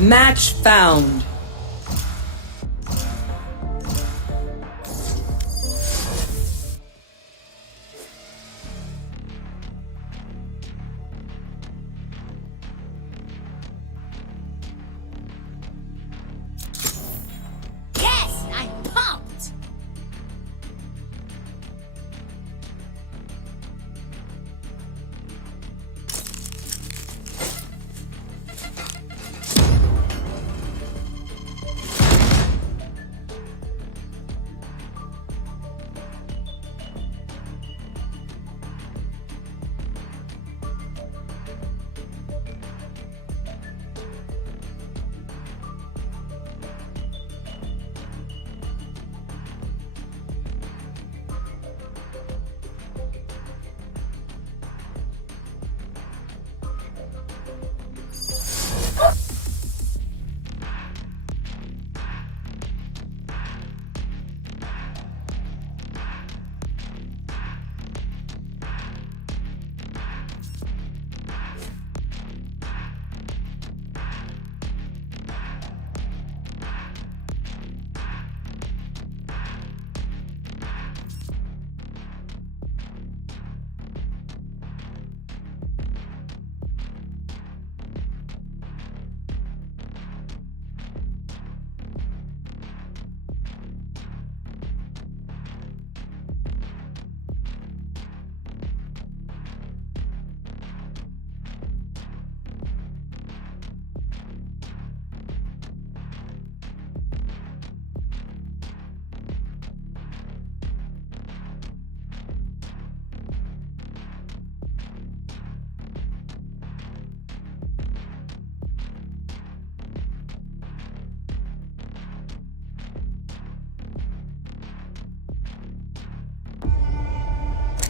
Match found. Yes, I'm pumped.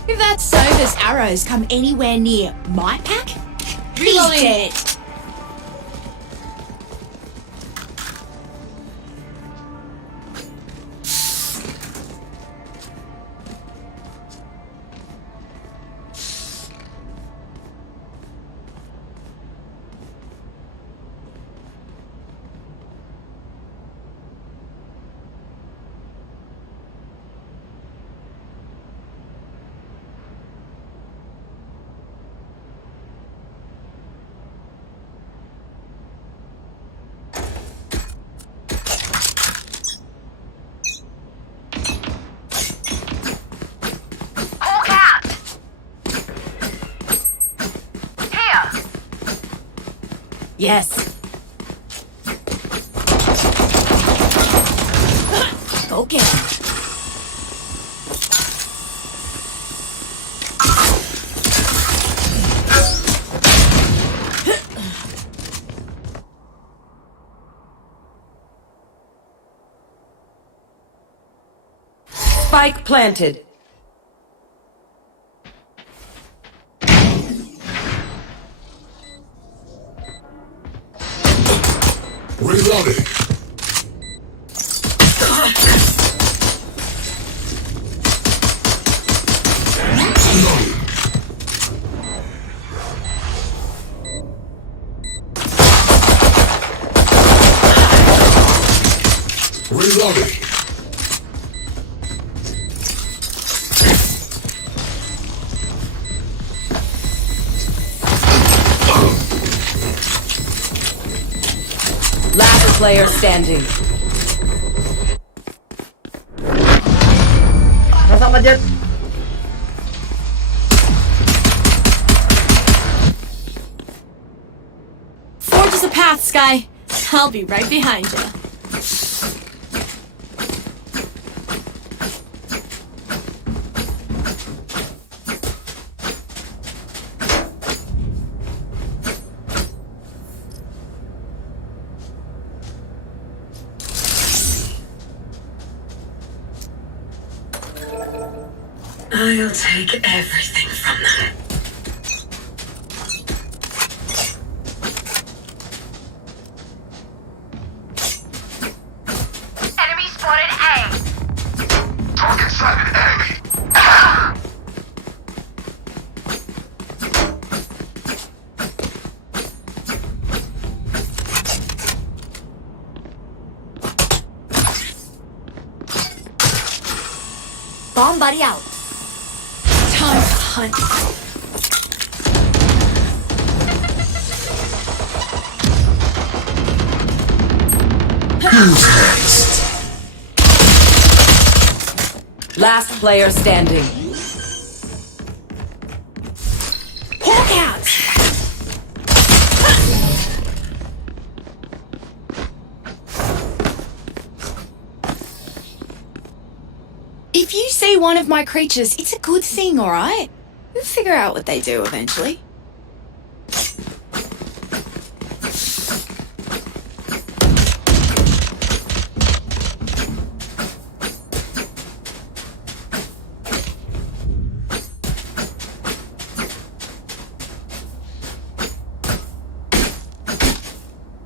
If that Sova's arrows come anywhere near my pack, he's dead. Yes. Go get him. Spike planted. Reloading. Reloading. Last player standing. Sama Jet. Forge us a path, Sky. I'll be right behind you. I'll take everything from them. Enemy spotted A. Target sighted A. Bomb buddy out. Time to hunt. Who's next? Last player standing. Hawk out. If you see one of my creatures, it's a good thing, alright? We'll figure out what they do eventually.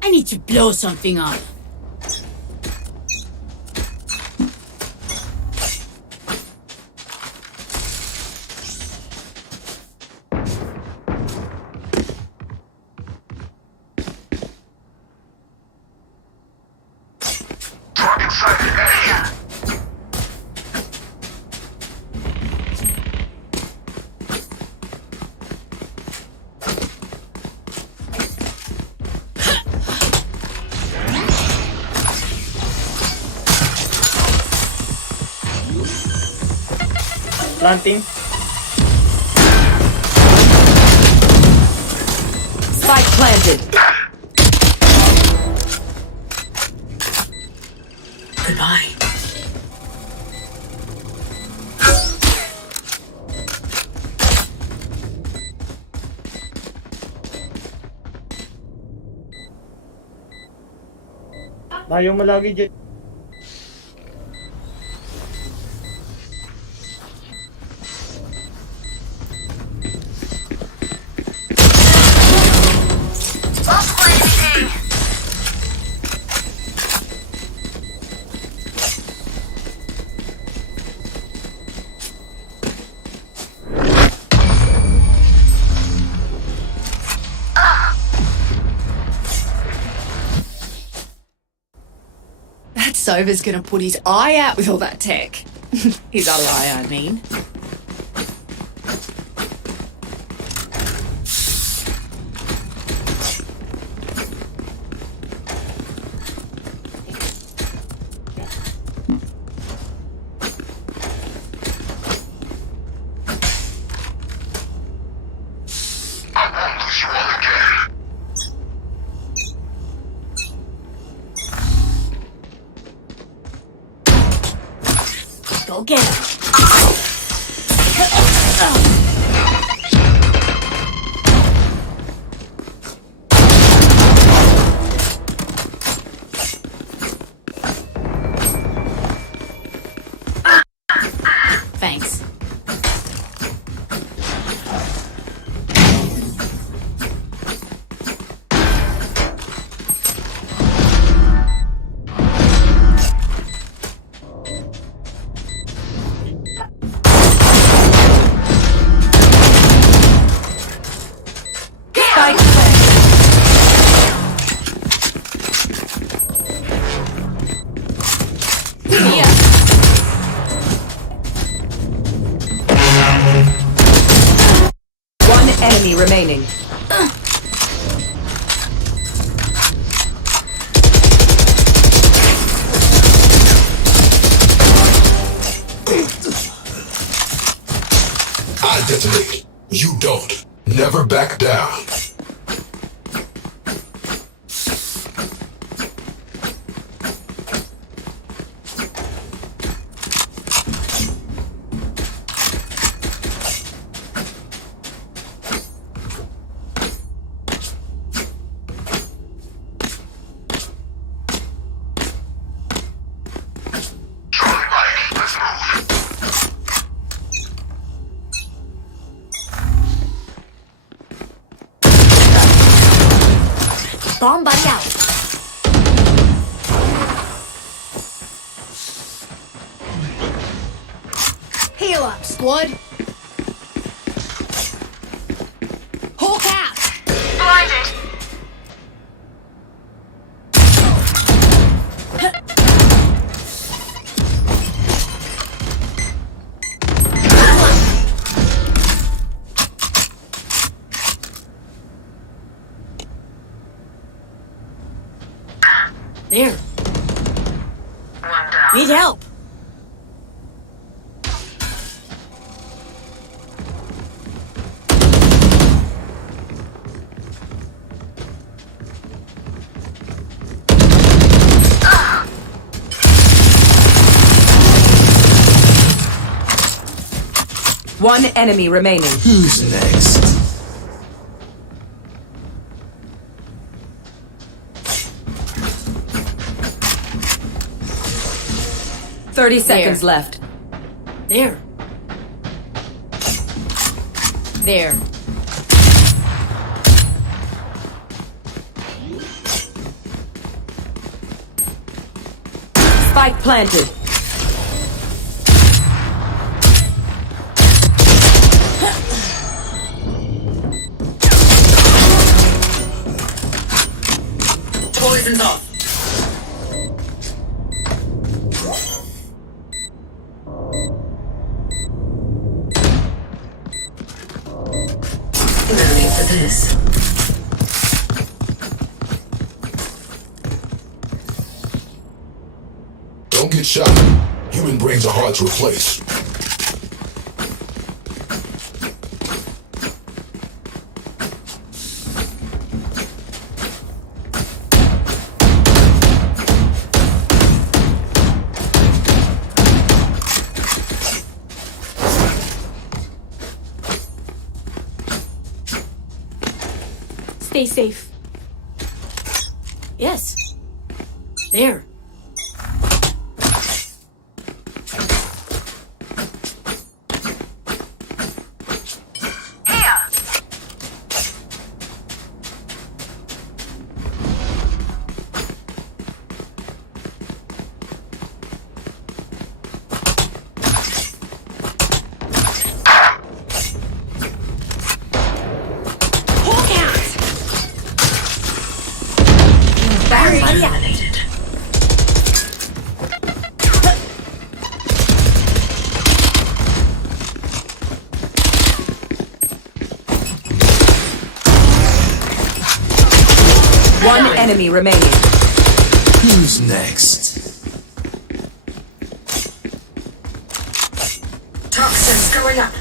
I need to blow something up. Target sighted A. Planting. Spike planted. Goodbye. Ayaw mo lagi dyan. Lost planning A. That Sova's gonna put his eye out with all that tech. His other eye, I mean. I won't lose you all again. Go get him. Thanks. Spike. Here. One enemy remaining. I detonate. You don't. Never back down. Charlie Mike, let's move. Bomb buddy out. Heal up, squad. Hawk out. Blinded. There. One down. Need help. One enemy remaining. Who's next? Thirty seconds left. There. There. Spike planted. Poison's off. No need for this. Don't get shot. Human brains are hard to replace. Stay safe. Yes. There. Here. Eliminated. One enemy remaining. Who's next? Toxins going up.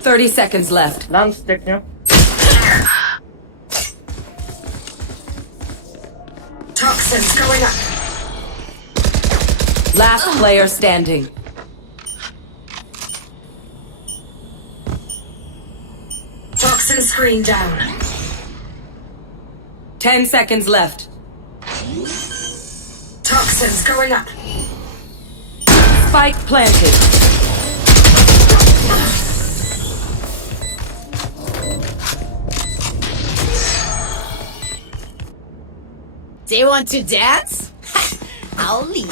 Thirty seconds left. Lang stick nyo. Toxins going up. Last player standing. Toxin screen down. 10 seconds left. Toxins going up. Spike planted. They want to dance? I'll lead.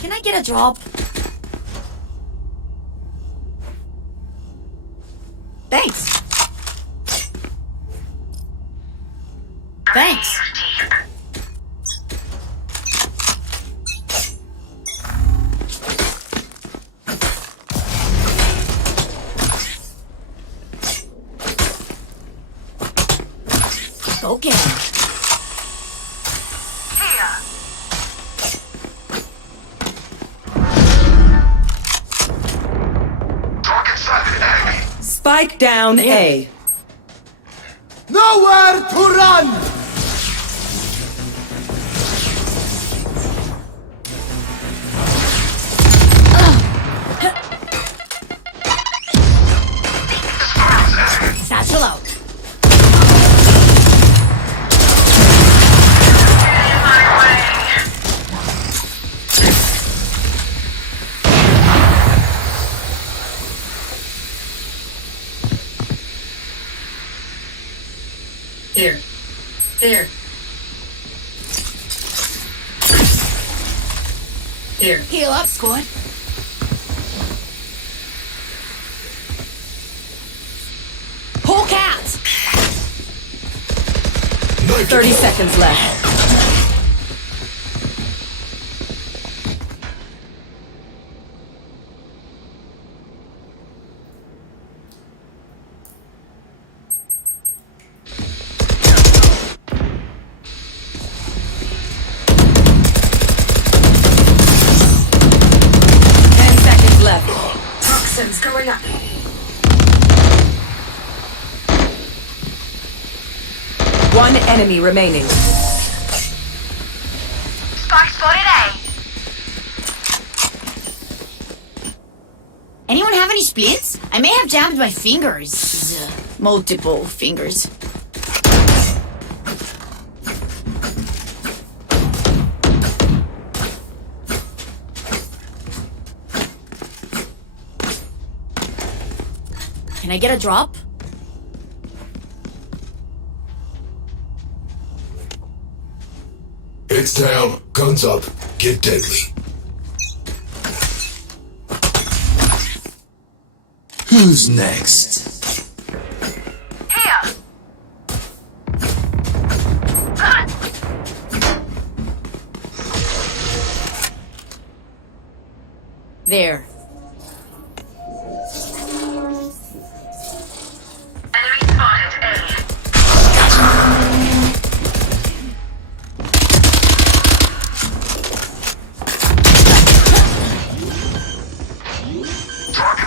Can I get a drop? Thanks. Thanks. Go get him. Here. Target sighted enemy. Spike down A. Nowhere to run! Satchel out. Here. There. Here. Heal up, squad. Hawk out! 30 seconds left. Toxins going up. One enemy remaining. Spike spotted A. Anyone have any splints? I may have jammed my fingers. Multiple fingers. Can I get a drop? It's down, guns up, get deadly. Who's next? Here. There. Enemy spotted A.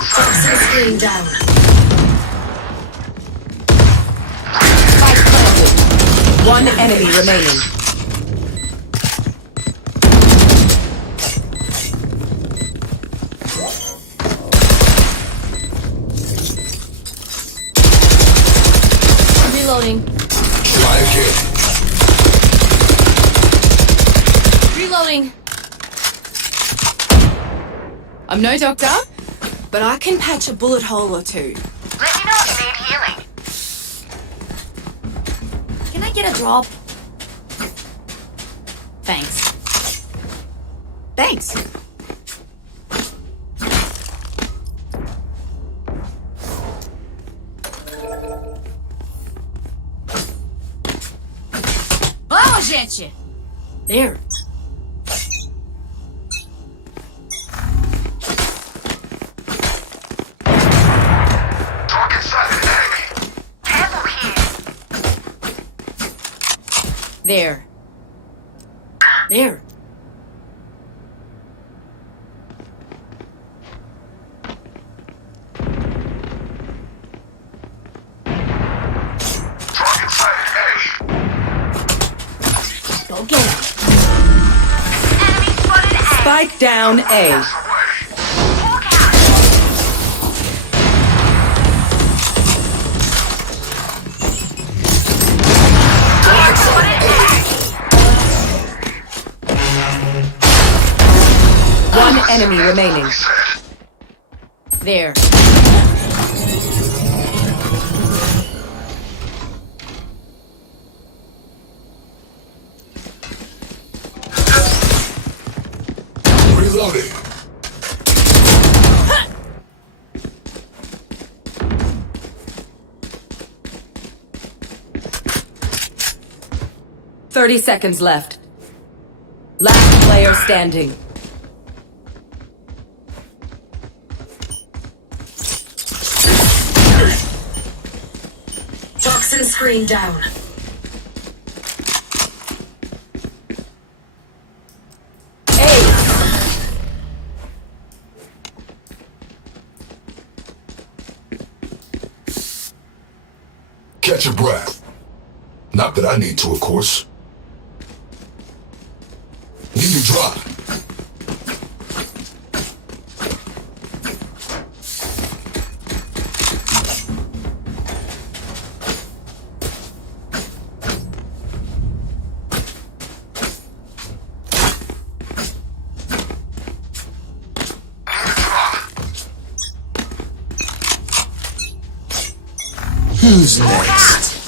Toxin screen down. Spike planted. One enemy remaining. Reloading. Try again. Reloading. I'm no doctor, but I can patch a bullet hole or two. Let me know if you need healing. Can I get a drop? Thanks. Thanks. Oh, gente! There. Talk inside an enemy. Careful here. There. There. Talk inside an Go get him. Enemy spotted A. Spike down A. away. Hawk out. Spike spotted A. One enemy remaining. There. Reloading. Thirty seconds left. Last player standing. Toxin screen down. Catch your breath. Not that I need to, of course. Need a drop. Who's next?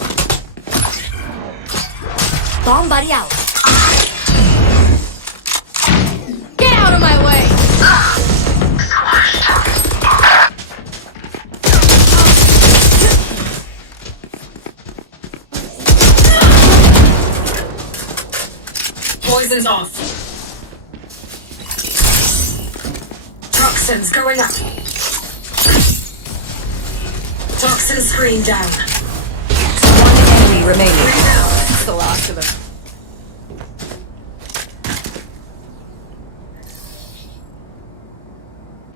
Bomb buddy out. Get out of my way! Poison's off. Toxins going up. Toxin screen down. One enemy remaining. That's the last of them.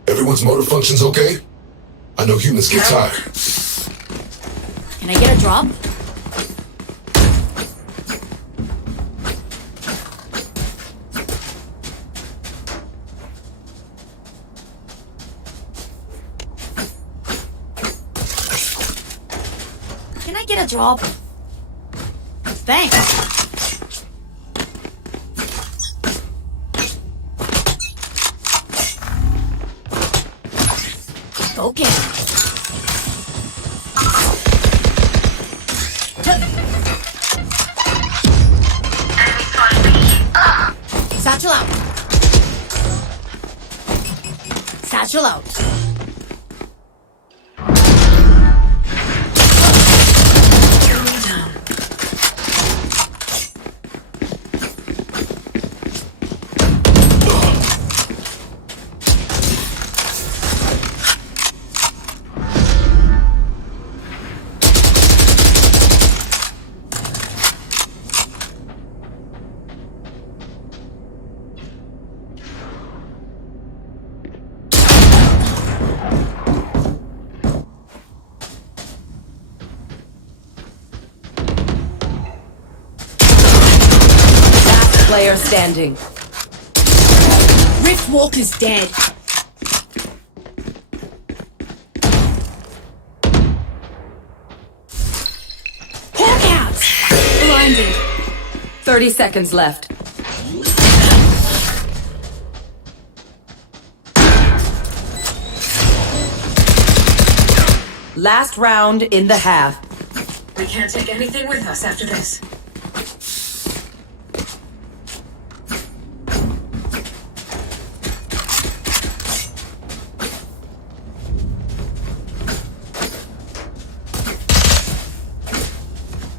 Everyone's motor functions okay? I know humans get tired. Can I get a drop? Can I get a drop? Thanks. Okay. Enemy spotted B. Satchel out. Satchel out. Going down. Player standing. Rift Walker's dead. Hawk out! Blinded. 30 seconds left. Last round in the half. We can't take anything with us after this.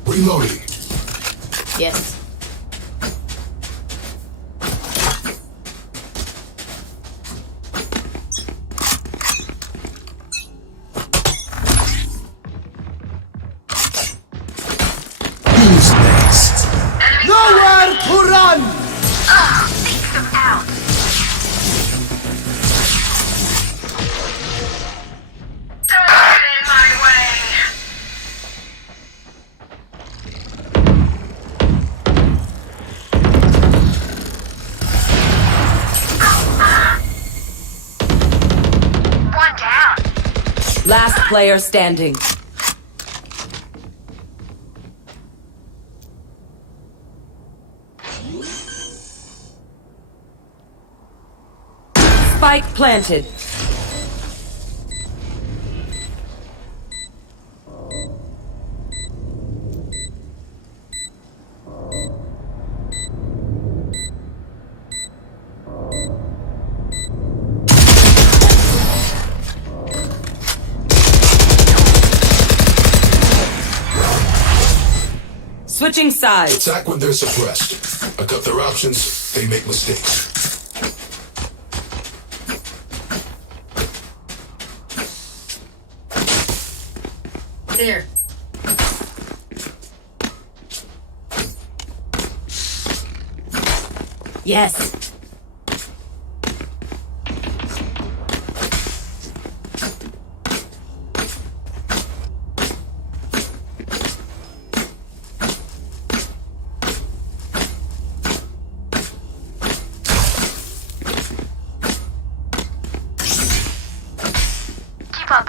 Reloading. Yes. Who's next? Nowhere to run! Take them out. Don't get in my way. One down. Last player standing. Spike planted. Switching sides. Attack when they're suppressed. I cut their options, they make mistakes. There. Yes. Keep up.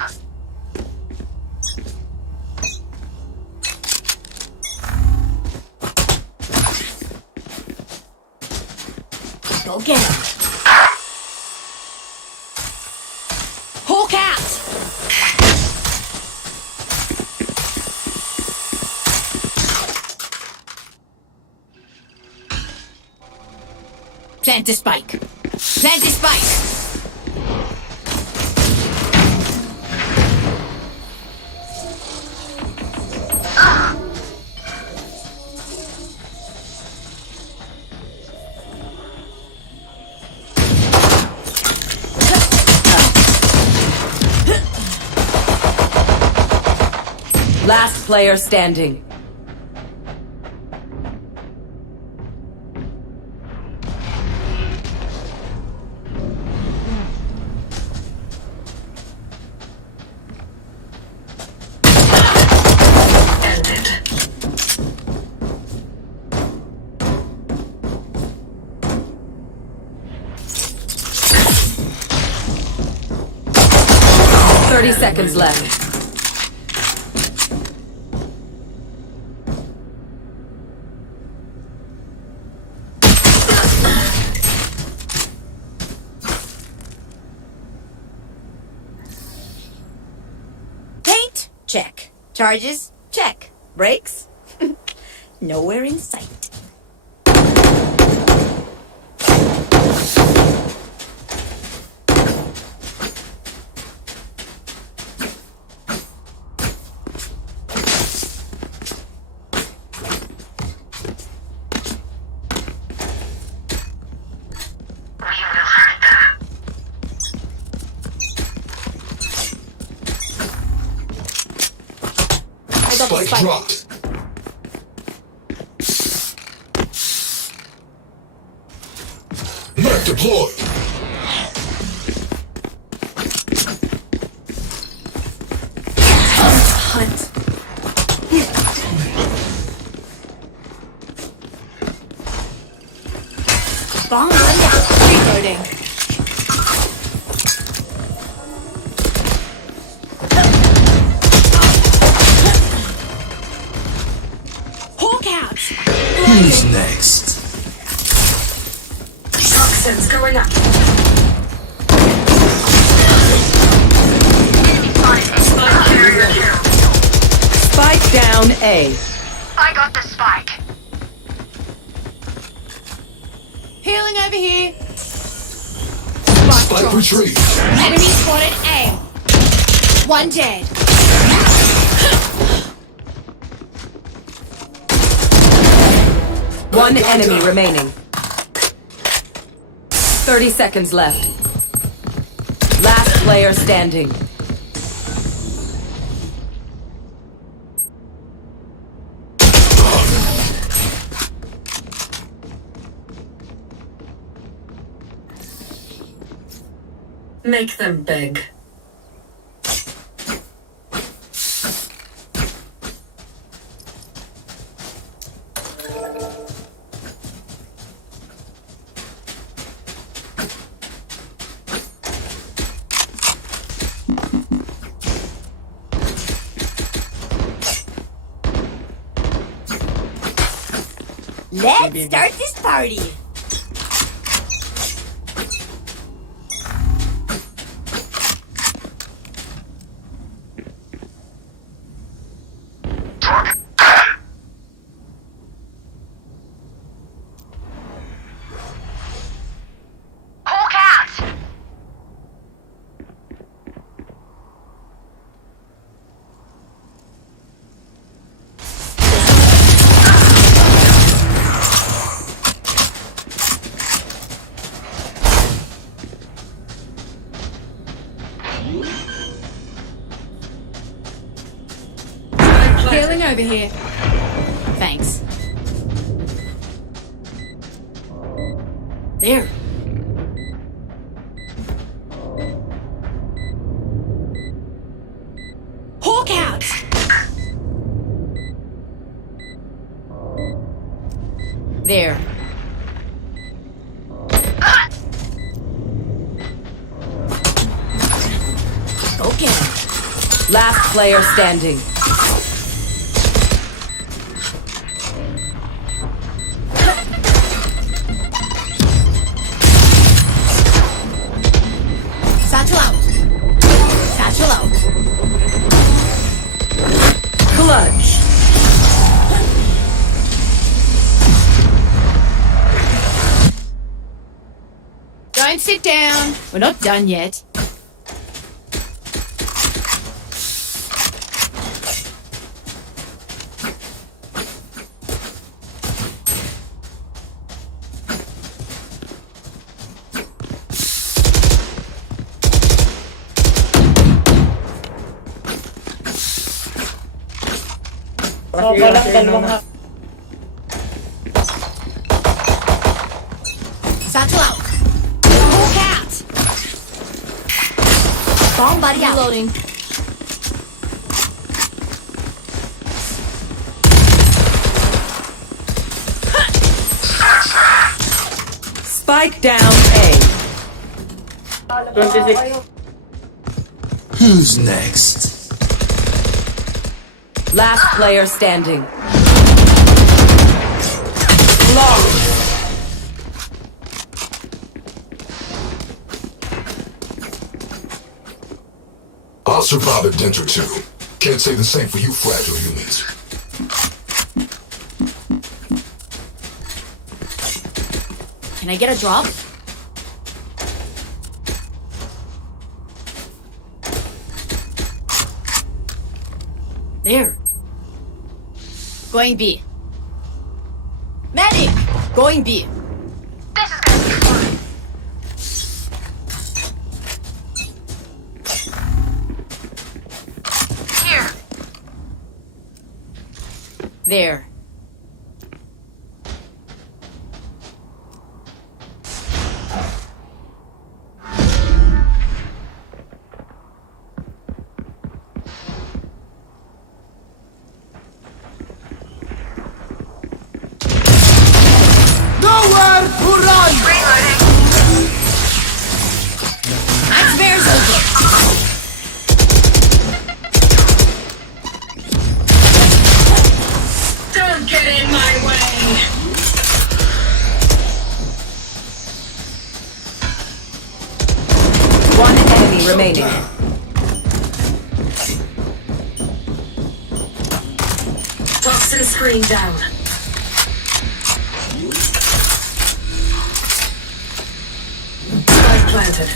Go get him. Hawk out! Plant the spike. Plant the spike! Last player standing. Ended. Seconds left. Paint? Check. Charges? Check. Brakes? Nowhere in sight. Spike dropped. Mech deployed. Hunt. Bomb reloading. Hawk out. Who's next? Toxins going up. Spike carrier killed. Spike down A. I got the spike. Healing over here. Spike retrieved. Enemy spotted A. One dead. One enemy remaining. 30 seconds left. Last player standing. Make them beg. Let's start this party. Hawk out! Healing over here. Thanks. There. Hawk out! There. Go get him. Last player standing. Satchel out. Satchel out. Clutch. Don't sit down. We're not done yet. So, palang dalawang ha. Satchel out. Whole cat. Bomb buddy out. Reloading. Spike down A. 26. Who's next? Last player standing. I'll survive a dent or two. Can't say the same for you fragile humans. Can I get a drop? There. Going B. Medic! Going B. There. Nowhere to run! Nightmare's over. Don't get in my way. One enemy remaining. Toxin screen down. Spike planted.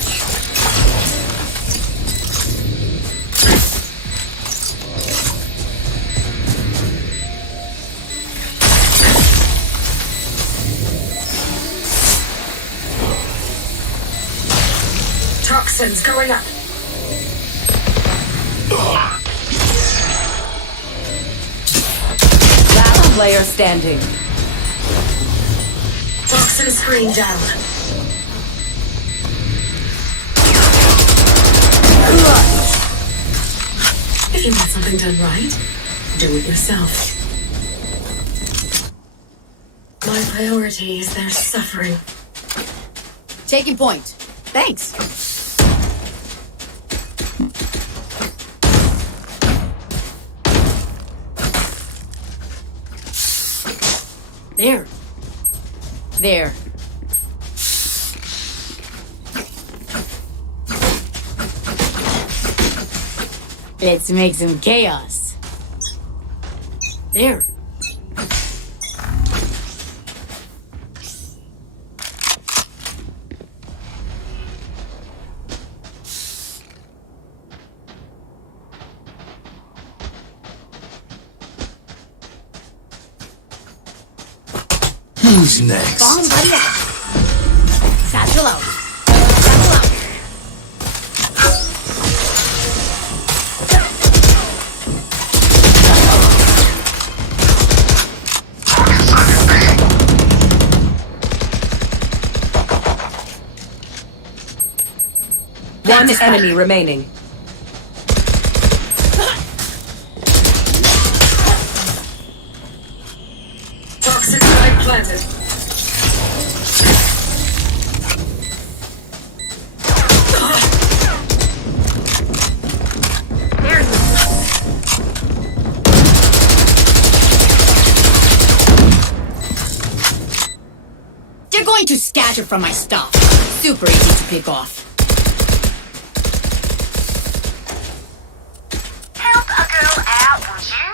Toxins going up. Last player standing. Toxin screen down. If you want something done right, do it yourself. My priority is their suffering. Taking point. Thanks. There. There. Let's make some chaos. There. Who's next? Bomb buddy out. Satchel out. Satchel out. One enemy remaining. Toxin spike planted. They're going to scatter from my stuff. Super easy to pick off. Help a girl out, would you?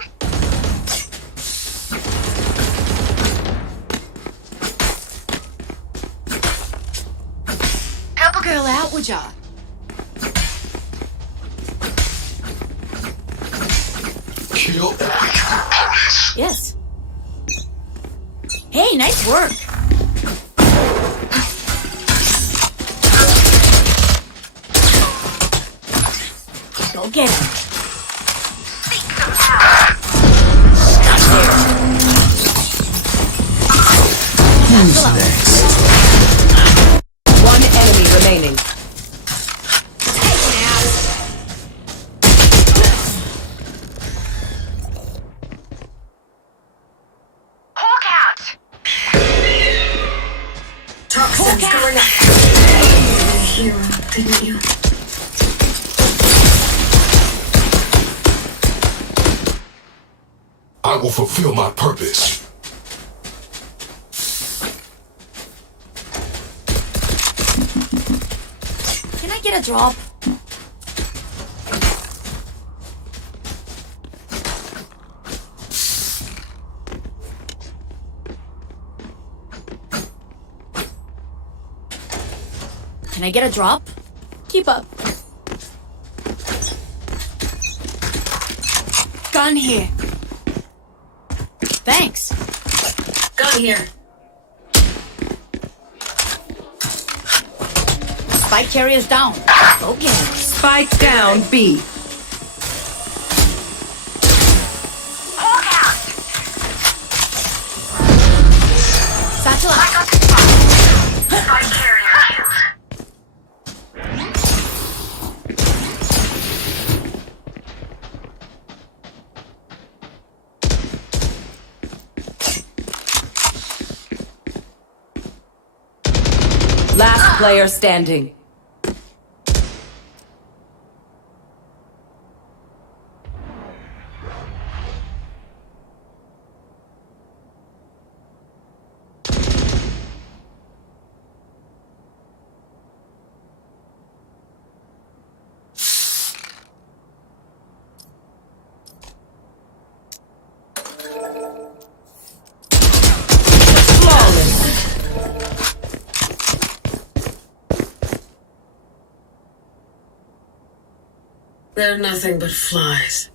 Help a girl out, would ya? Kill. Yes. Hey, nice work. Go get him. Toxins going up. You're a hero, didn't you? I will fulfill my purpose. Can I get a drop? Can I get a drop? Keep up. Gun here. Thanks. Gun here. Spike carrier's down. Okay. Spike down B. Hawk out. Satchel I out. got the spot. Spike carrier killed. Last player standing. Flawless. They're nothing but flies.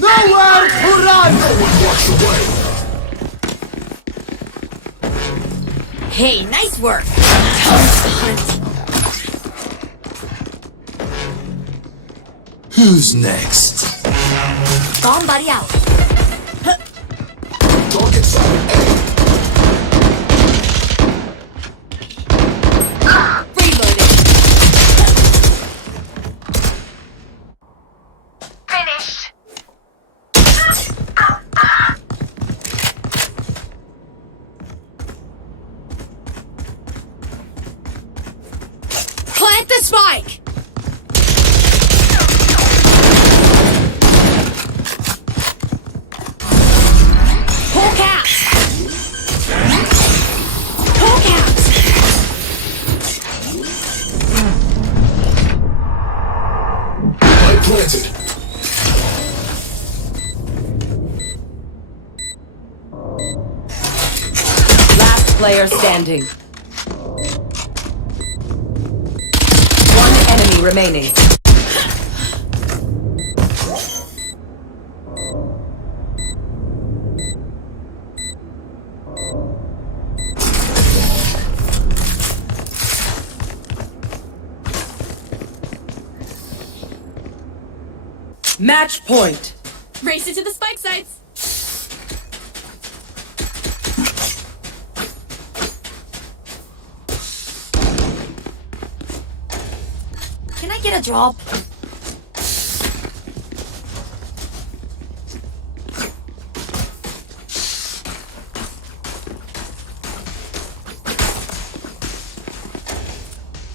Nowhere to run! Watch the way. Hey, nice work. Who's next? Gone buddy out. Target sighted A. Reloading. Finished. Plant the spike. Hawk out. Hawk out. Light planted. Last player standing. One enemy remaining. Match point. Race it to the spike sites. Can I get a drop?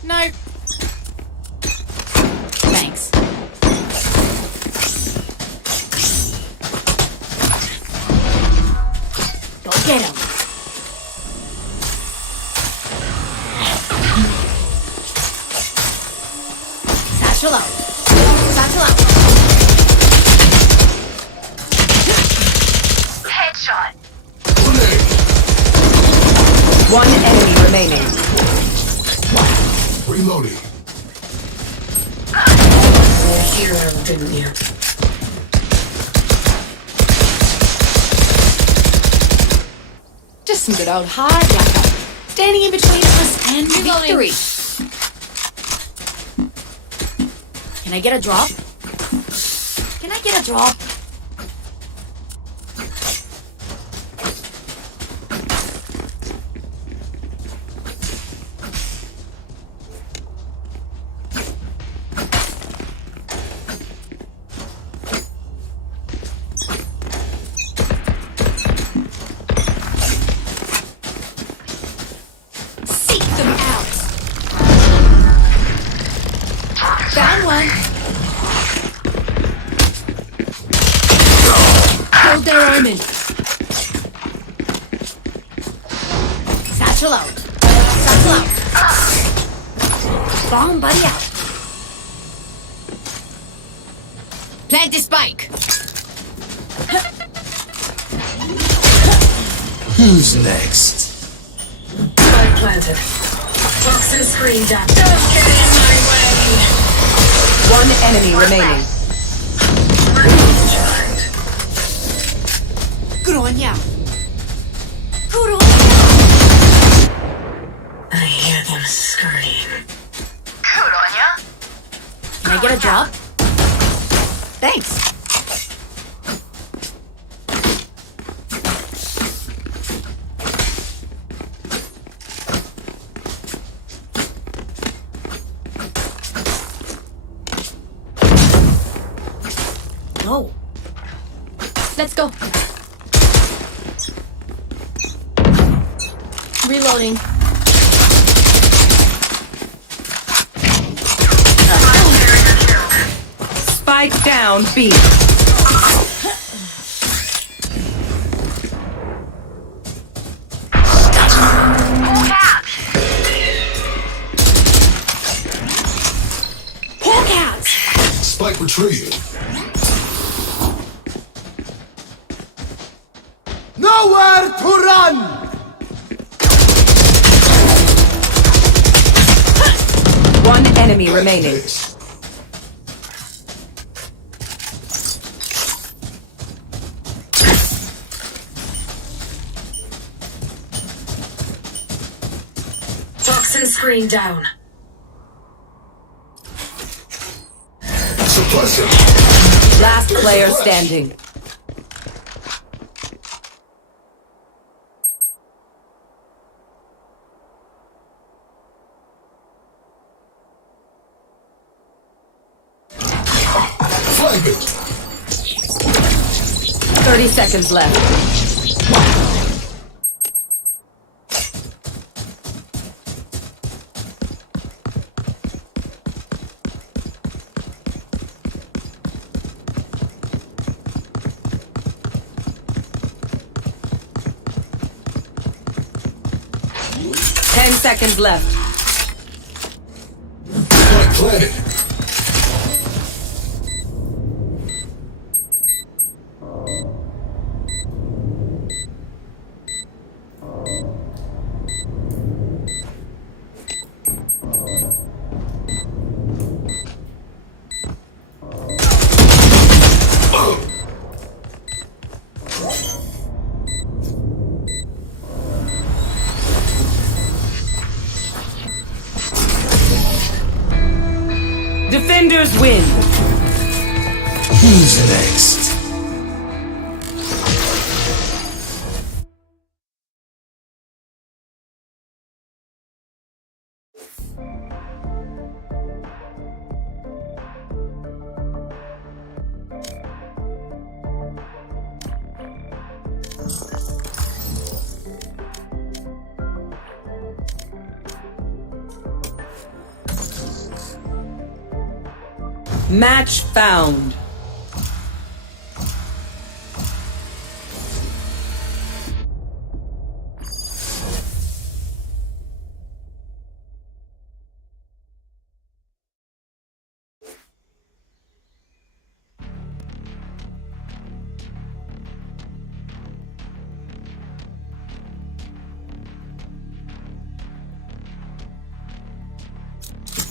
No. Thanks. Go get him. Satchel out. Satchel out. Headshot. Grenade. One enemy remaining. Reloading. You're a hero, didn't you? Just some good old hard yakka. Standing in between us and victory. Can I get a drop? Can I get a drop? Seek them out. Found one. Killed their omen. Satchel out. Satchel out. Bomb buddy out. Plant the spike. Who's next? Spike planted. Toxin screen down. Don't get in my way. One enemy remaining. Charmed. Good on ya. Good on ya. I hear them scream. Good on ya. Can I get a drop? Thanks. No. Let's go. Reloading. Spike down B. Hawk out. Hawk out. Spike retrieved. Nowhere to run! One enemy remaining. This. Toxin screen down. Suppressor. Last player standing. Flag it. 30 seconds left. Ten seconds left. Spike planted. Defenders win. Who's next? Match found.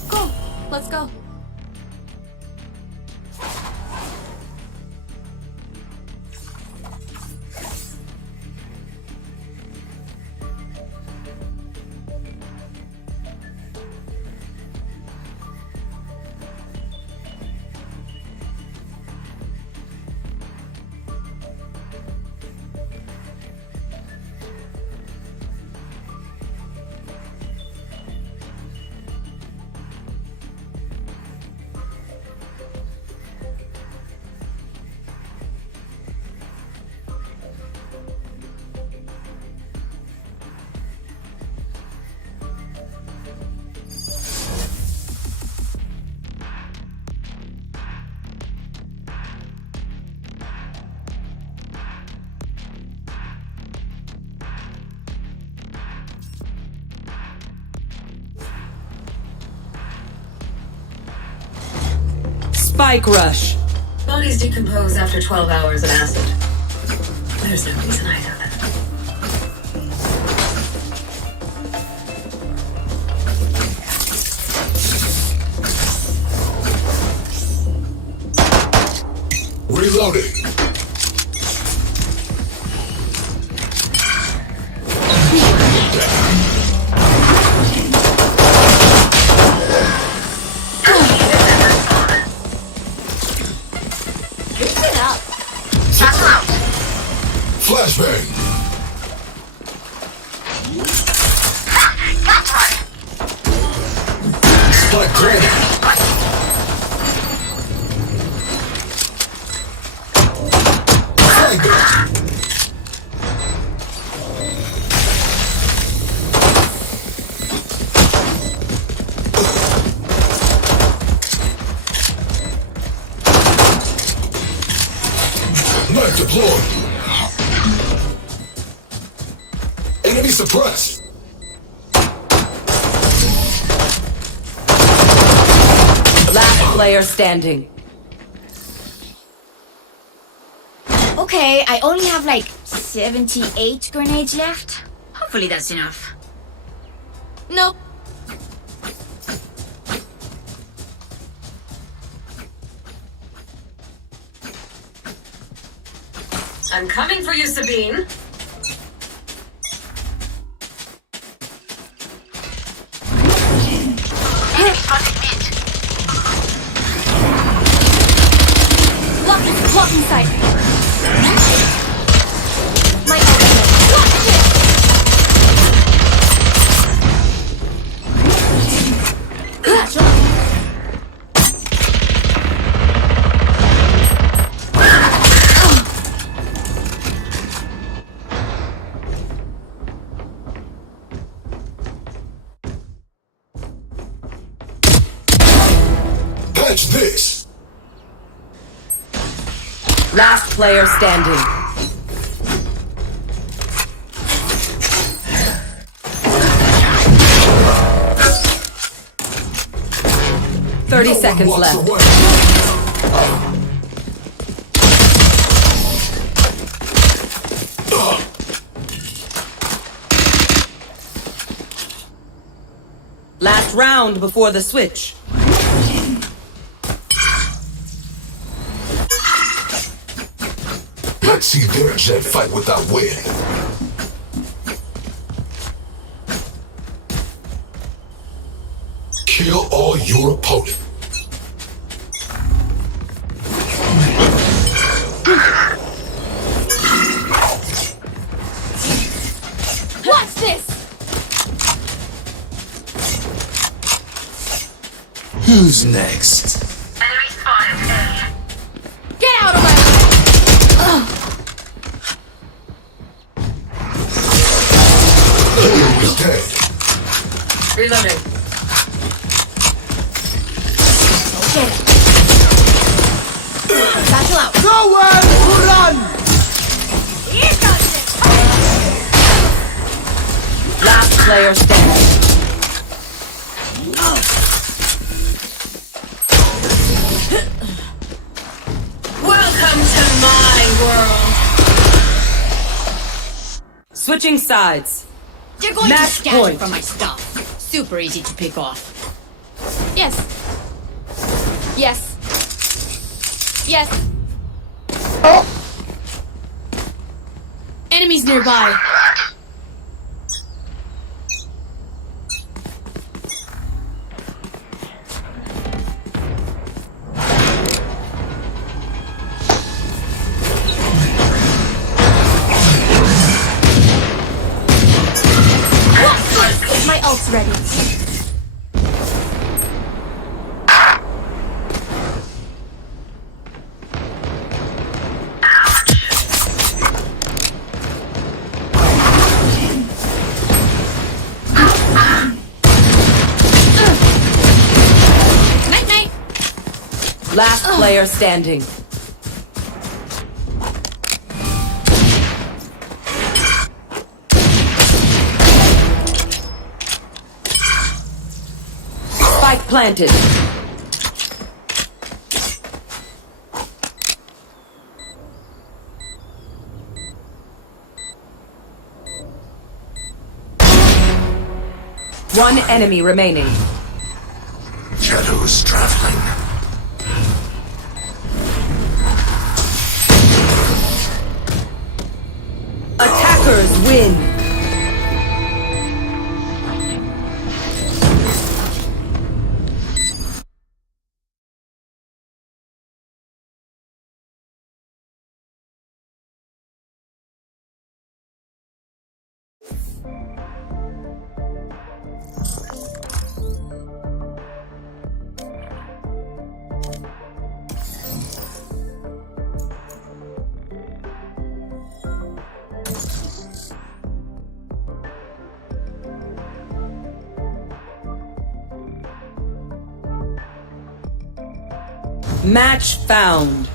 Go. Let's go. Spike rush. Bodies decompose after 12 hours of acid. There's no reason I know that. Reloading. Flashbang. Spike planted. Flag it. Knife deployed. Enemy suppressed. Last player standing. Okay, I only have like 78 grenades left. Hopefully that's enough. Nope. I'm coming for you, Sabine. Blocking sight. My ultimate. Blocking it. Satchel. Patch this. Last player standing. Thirty seconds Walks left. away. Last round before the switch. Let's see their jet fight without winning. Kill all your opponent. Watch this. Who's next? Enemy spotted A. Get out of my way. Player is dead. Reloading. Okay. Satchel out. Nowhere to run! Here comes it. Last player standing. Welcome to my world. Switching sides. You're going Match to scatter point. from my stuff. Super easy to pick off. Yes. Yes. Yes. Enemies nearby. My ult's ready. Night night. Last player standing. Spike planted. One enemy remaining. Shadows traveling. Attackers win. Match found.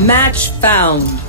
Match found.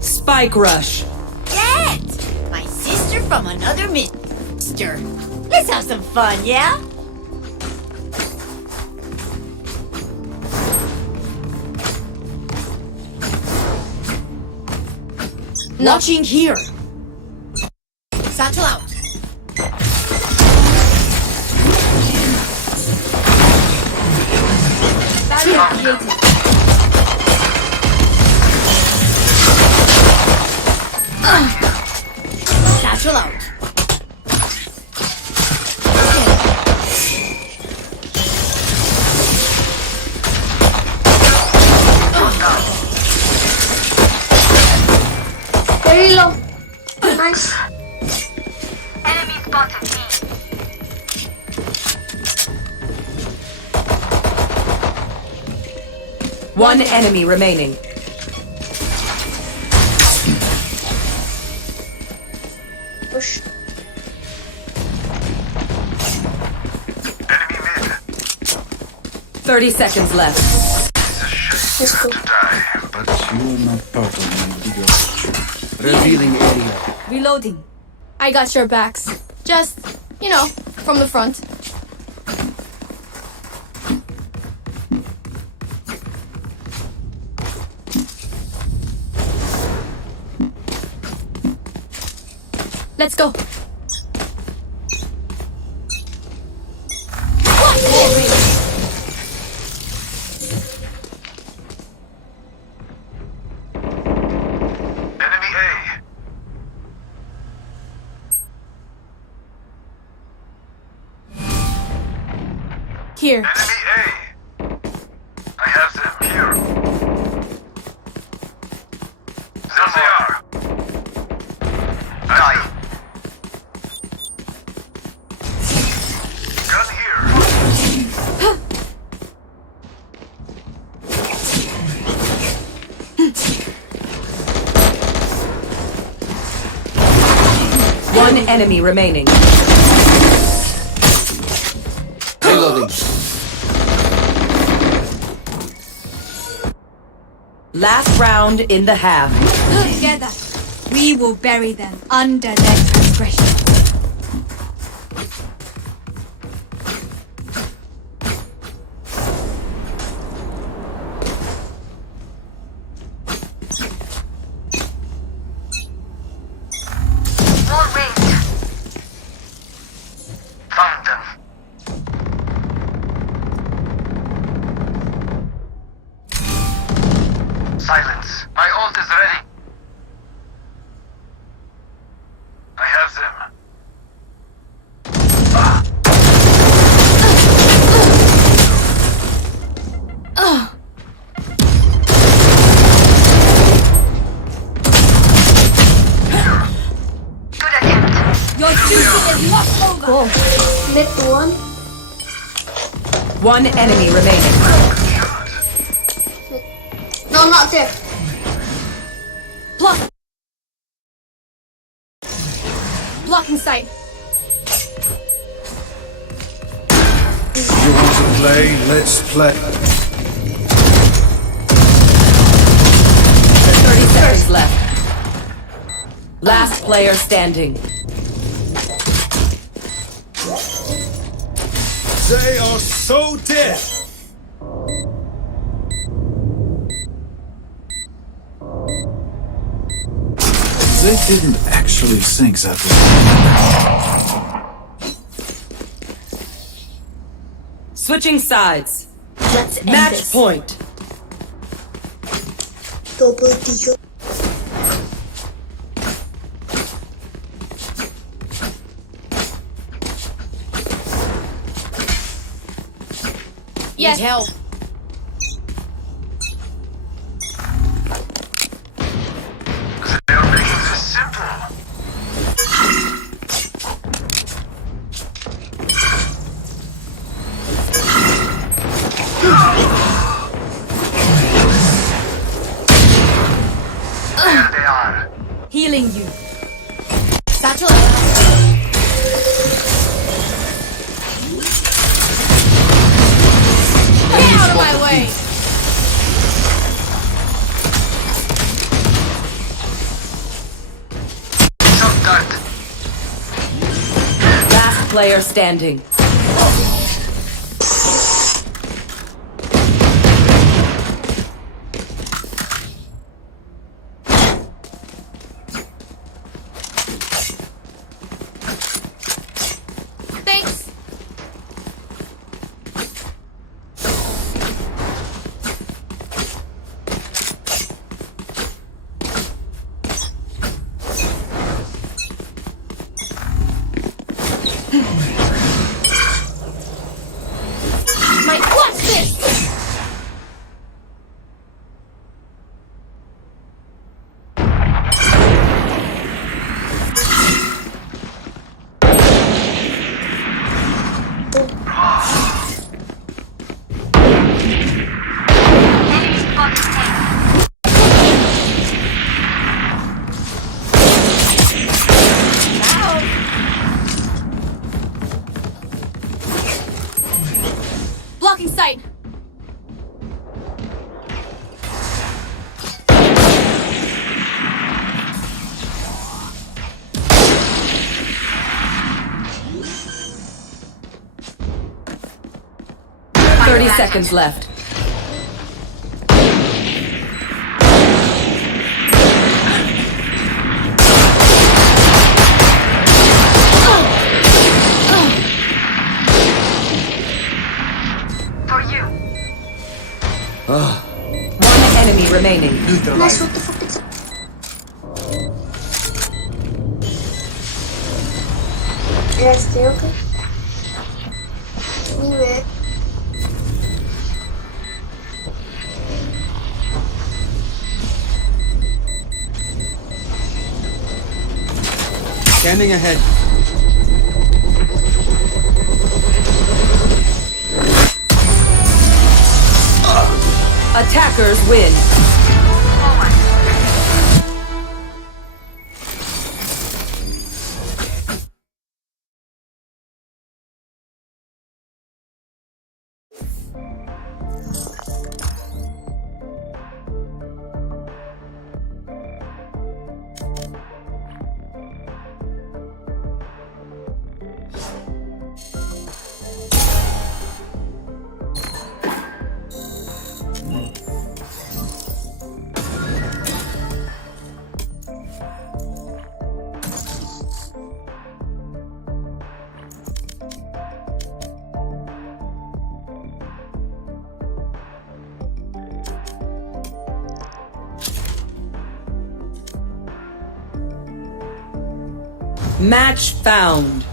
Spike rush. Get! My sister from another mister. Let's have some fun, yeah? Watching here. Satchel out. Barrier created. Satchel out. Very low. Nice. Enemy spotted me. One enemy remaining. Push. Enemy mid. 30 seconds left. Let's go. Die. But you're not part of my bigger picture. Revealing area. Reloading. I got your backs. Just, you know, from the front. Let's go. Enemy A. Here. Enemy A. I have them here. There they are. Die. Gun here. One enemy remaining. Reloading. Last round in the half. Together, we will bury them under their transgression. Silence. My ult is ready. I have them. Good attempt. Your duty is not over. Oh. Mid one. One enemy remaining. No, not there. Block. Blocking sight. You want to play? Let's play. 30 seconds left. Last player standing. They are so dead. They didn't actually think that way. Switching sides. Let's end Match this. point. Double deal. Yes. Need help. They are making this simple. There they are. Healing you. Satchel. Get out of my way. Shot dart. Last player standing. Thanks. Watch this. Enemy spotted A. Blocking sight. Left. 30 seconds left. For you. One enemy remaining. Nice, what the fuck is... Yeah, stay okay. Anyway. Scanning ahead. Attackers win. Forward. Match found.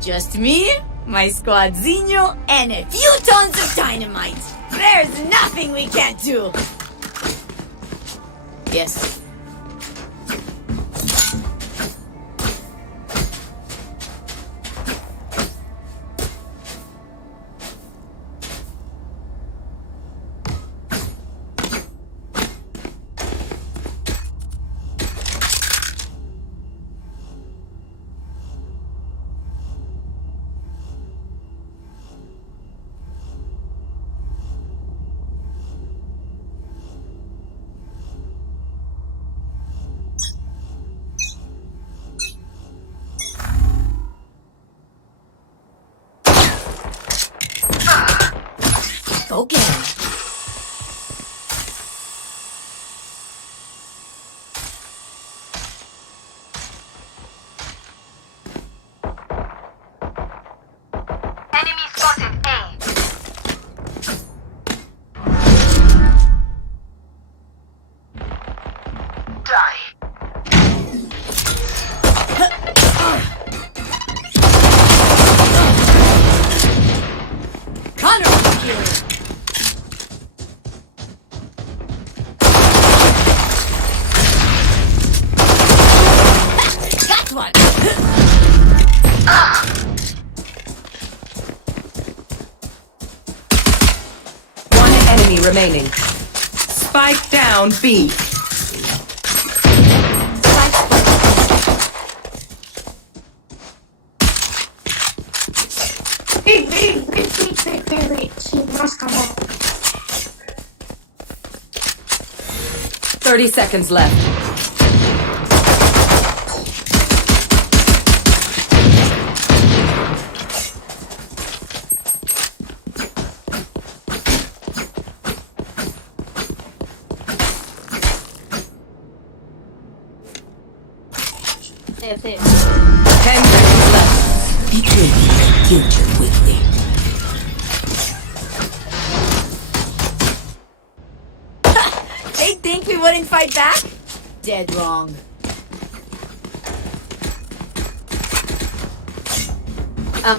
Just me, my squadzinho, and a few tons of dynamite. There's nothing we can't do. Yes. Go get him. Enemy spotted A. Die. Connor here. Got one. One enemy remaining. Spike down B. Wait. She must come back. 30 seconds left. Safe. 10 seconds left. Be careful. Get your with me. They think we wouldn't fight back? Dead wrong.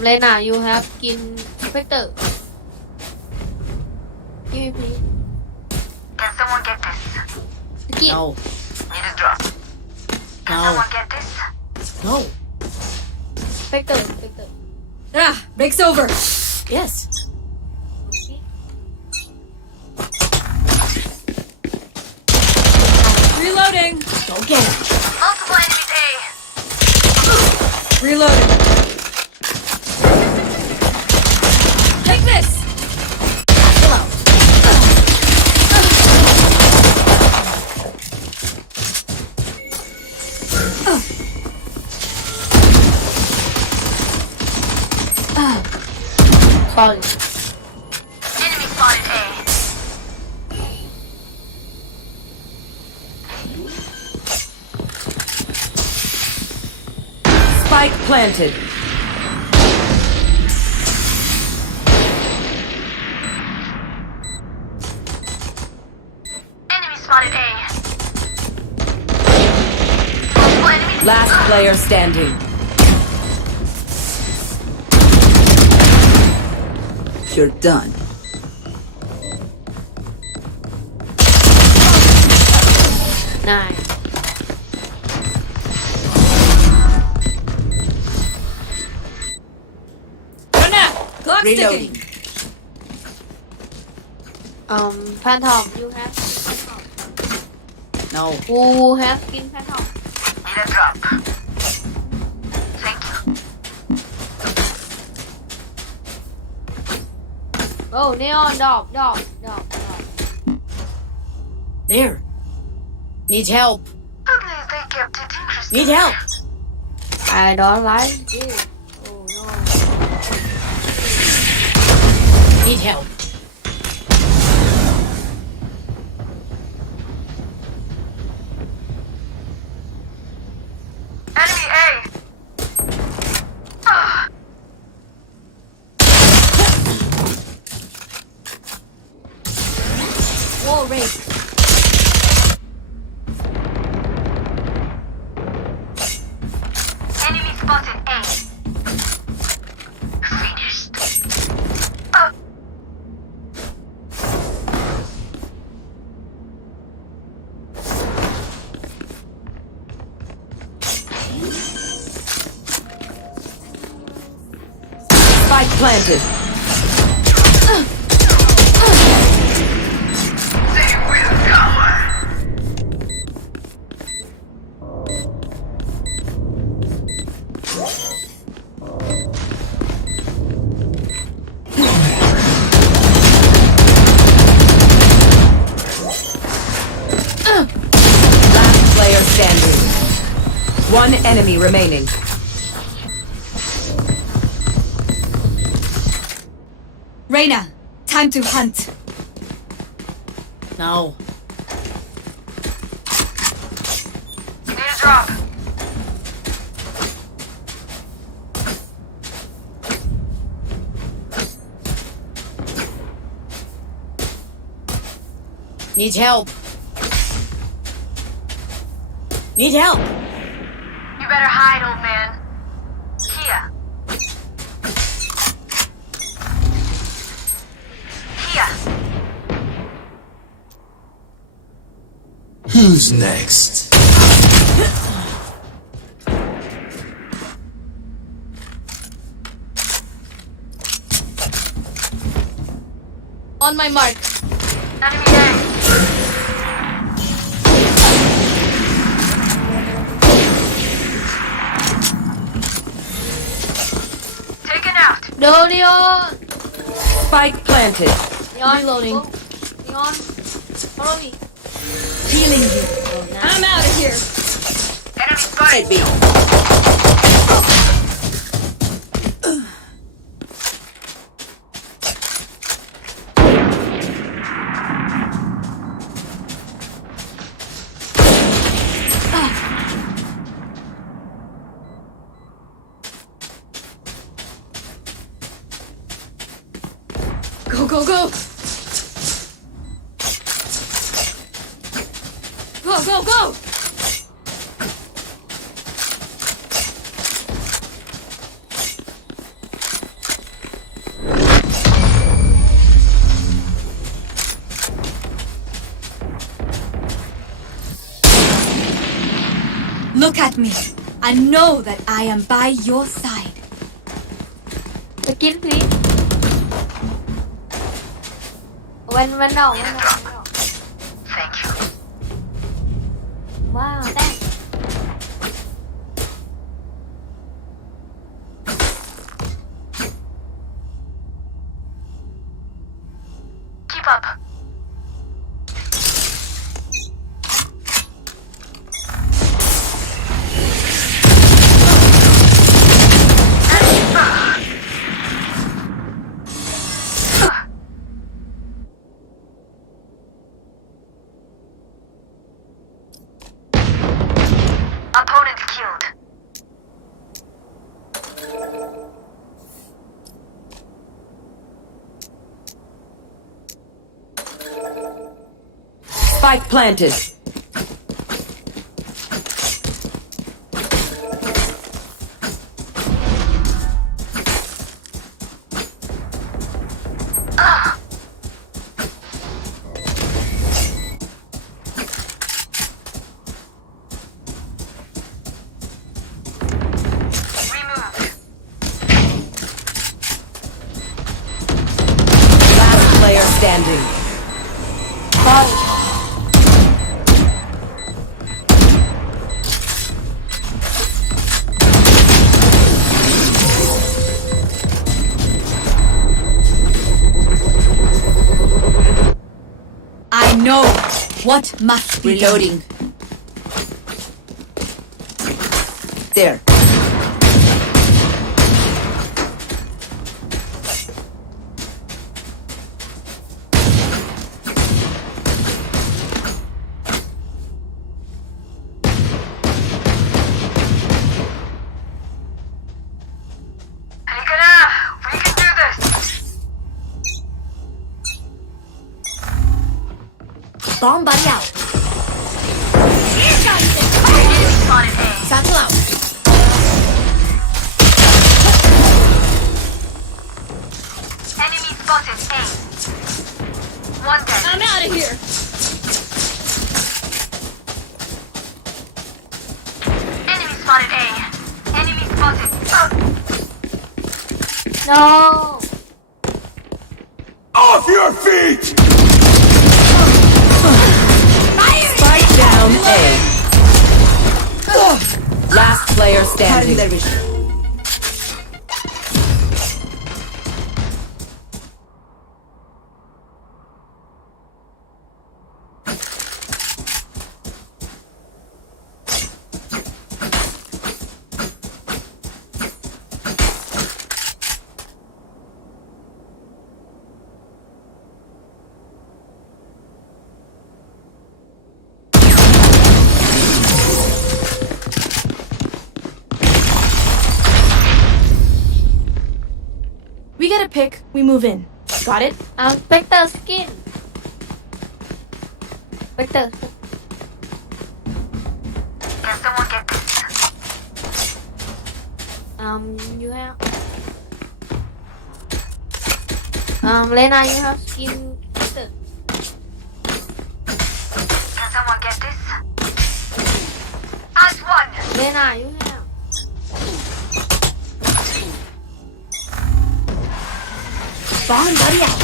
Lena, you have skin Spectre. Give me please. Can someone get this? Skin. No. Need a drop. Can No. someone get this? No. Spectre. Ah, break's over. Yes. Okay. Go get him. Multiple enemies A. Reloading. Take this. Pull out. Sorry. Enemy spotted A. Spike planted. Enemy spotted A. Multiple enemies. Last player standing. You're done. Nice. Run out. Clock's Reloading. ticking. Phantom, you have No. who have skin Phantom? Need a drop. Thank you. Oh, neon dog. There. Need help. At least they kept it interesting. Need help. I don't like it. Oh no. Need help. Enemy A. Ah, Wall race. enemy spotted A. Finished. Ah, Spike planted. They will cover. Last player standing. One enemy remaining. Reyna, time to hunt. No. need a drop. Need help. Need help. You better hide, old man. Here. Here. Who's next? On my mark. Enemy A. Taken out. No, neon. Spike planted. Neon. Reloading. Go. Neon. Follow me. Healing you. Oh, nice. I'm out of here. Enemy spotted B. Go, go, go. Go, go, go. Look at me. I know that I am by your side. Skin, please. When no. Thank you. Wow, thanks. up. Opponent killed. Spike planted. Removed. Last player standing. I know what must be done. Reloading. There. Pick it up. We can do this. Bomb buddy out. Enemy spotted A. Satchel out. Enemy spotted A. One dead. I'm out of here. Enemy spotted A. Enemy spotted. No. Off your feet! Spike down A. Last player standing. We get a pick, we move in. Got it? Spectre skin. Spectre. Can someone get this? You have. Lena, you have skin. Spectre. Can someone get this? As one. Lena, you have. Bomb buddy out.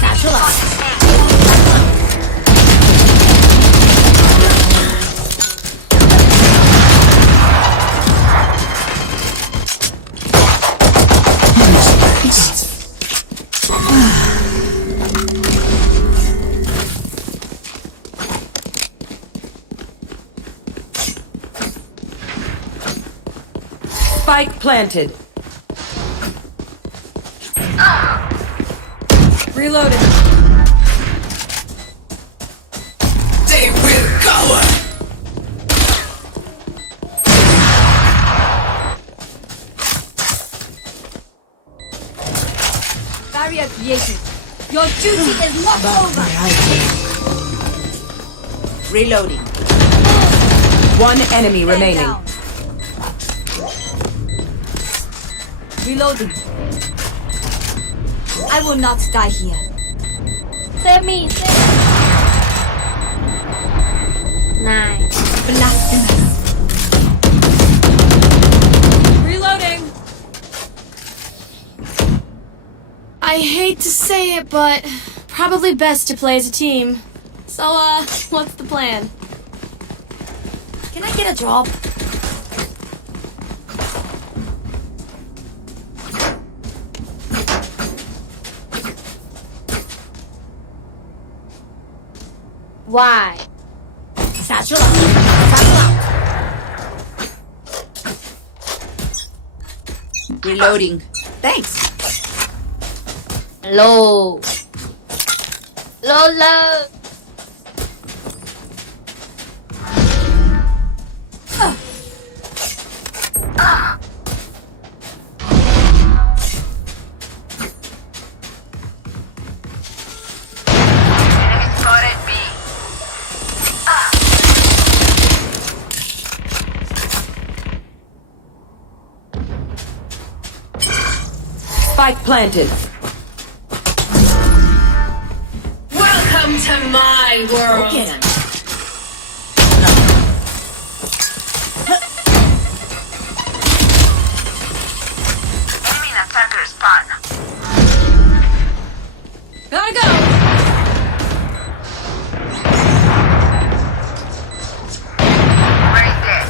Satchel out. Spike planted. Reloaded. They will cower. Barrier created. Your duty is not over. Reloading. One enemy remaining. Down. Reloading. I will not die here. Save me. Save me. Nice. Blasphemous. Reloading. I hate to say it, but probably best to play as a team. So, what's the plan? Can I get a job? Why? Satchel out. Satchel out. Reloading. Thanks. Low. Low. Enemy spotted B. Spike planted. Welcome to my world. Get him. Enemy in attacker spawn. Gotta go. Where is dead?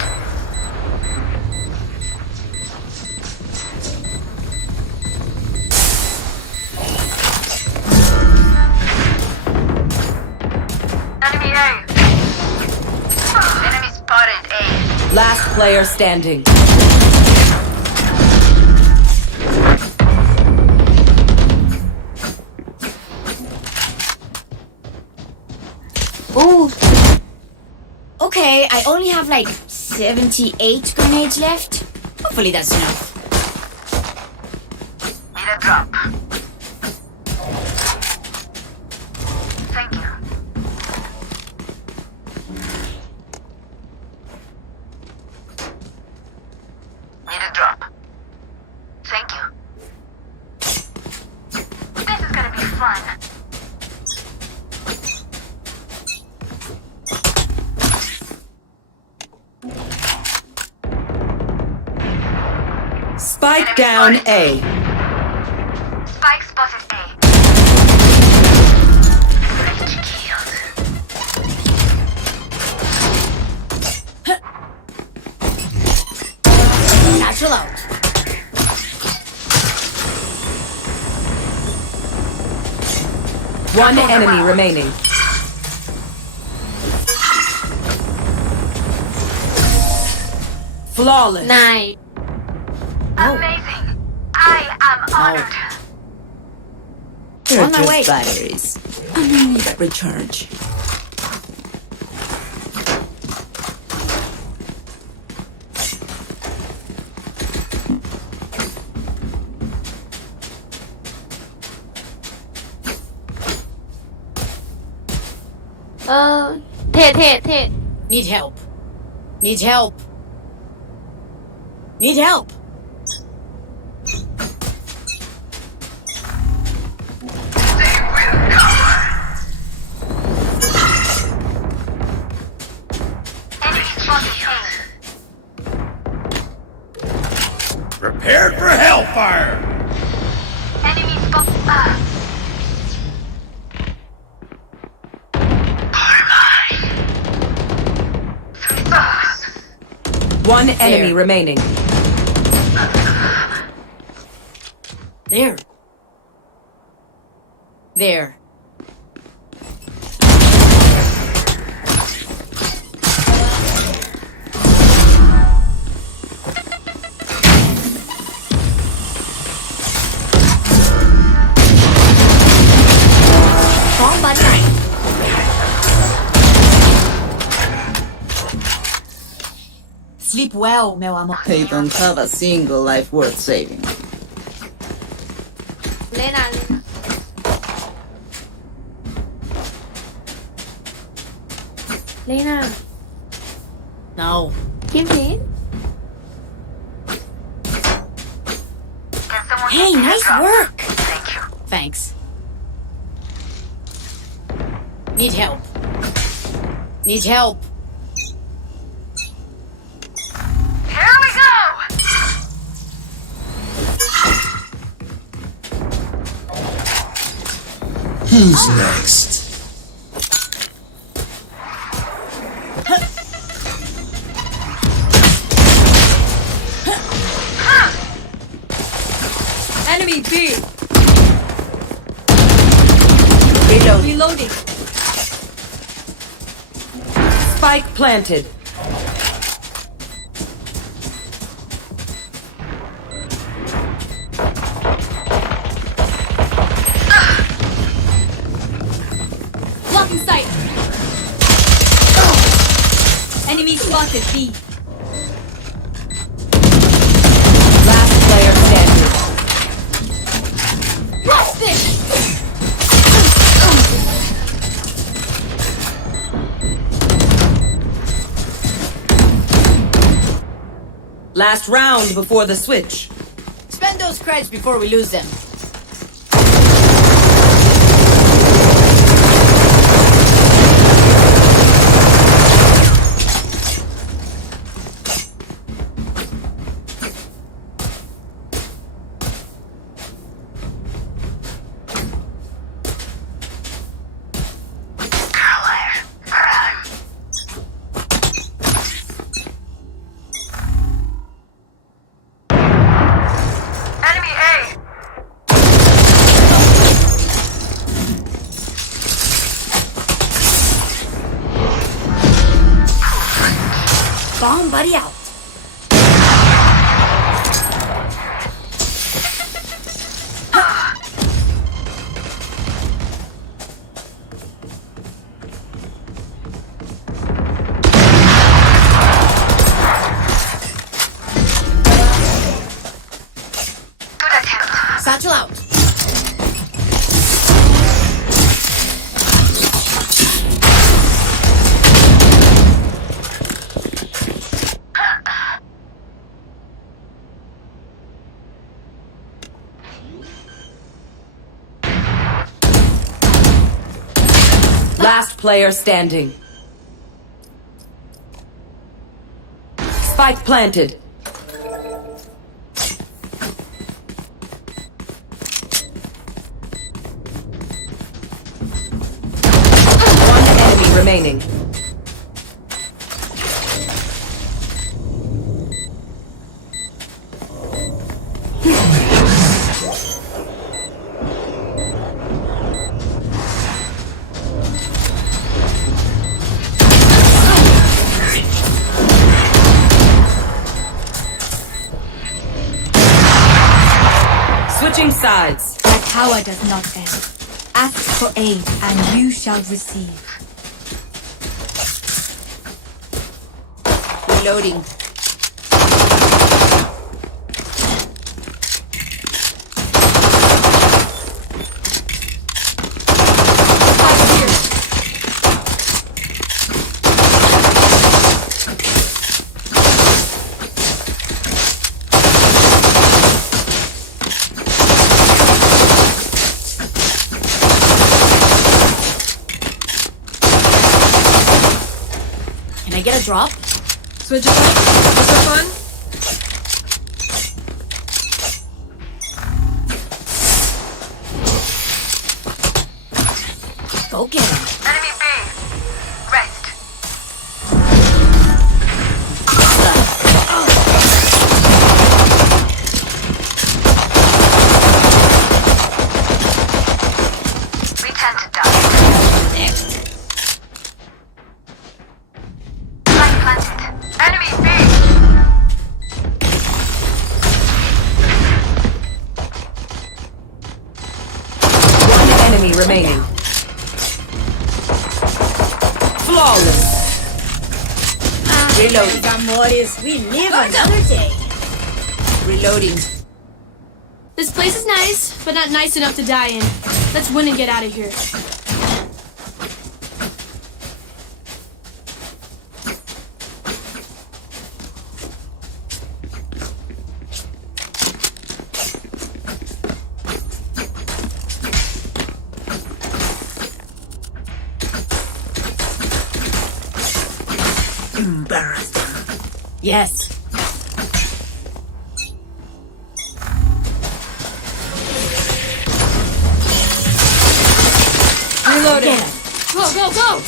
Enemy A. Enemy spotted A. Last player standing. Ooh. Okay, I only have like 78 grenades left. Hopefully that's enough. Need a drop. Thank you. Need a drop. Thank you. This is gonna be fun. Spike down A. Spike spotted A. Reach killed. Satchel out. One enemy remaining. Flawless. Nice. Amazing. I am honored. They're On my just way. batteries. I may need a recharge. Ted. Need help. Need help. Need help. Enemy spotted A. Prepared for hellfire! Enemy spotted One enemy remaining. There. There. Bóng bắn này. Sleep well, meu amor. They don't have a single life worth saving. Lena. Lena. No. Kim Jin. Can someone Hey, get me a nice drop? work. Thank you. Thanks. Need help. Need help. Here we go! Who's next? Enemy B. Reloading. Spike planted. Blocking sight. Enemy spotted B. Last player standing. Watch this. Last round before the switch. Spend those creds before we lose them. Enemy A. Bomb buddy out. Good attempt. Satchel out. Last player standing. Spike planted. One enemy remaining. Switching sides. That power does not end. Ask for aid and you shall receive. Reloading. Can I get a drop? Switch it up. Just for fun. Go get him. Enemy B. Rest. We tend to die. Next. Spike planted. Enemy B. One enemy remaining. Flawless. Reloading. Amores, we live another day. Reloading. This place is nice, but not nice enough to die in. Let's win and get out of here. Yes. Reloading. Go, go, go!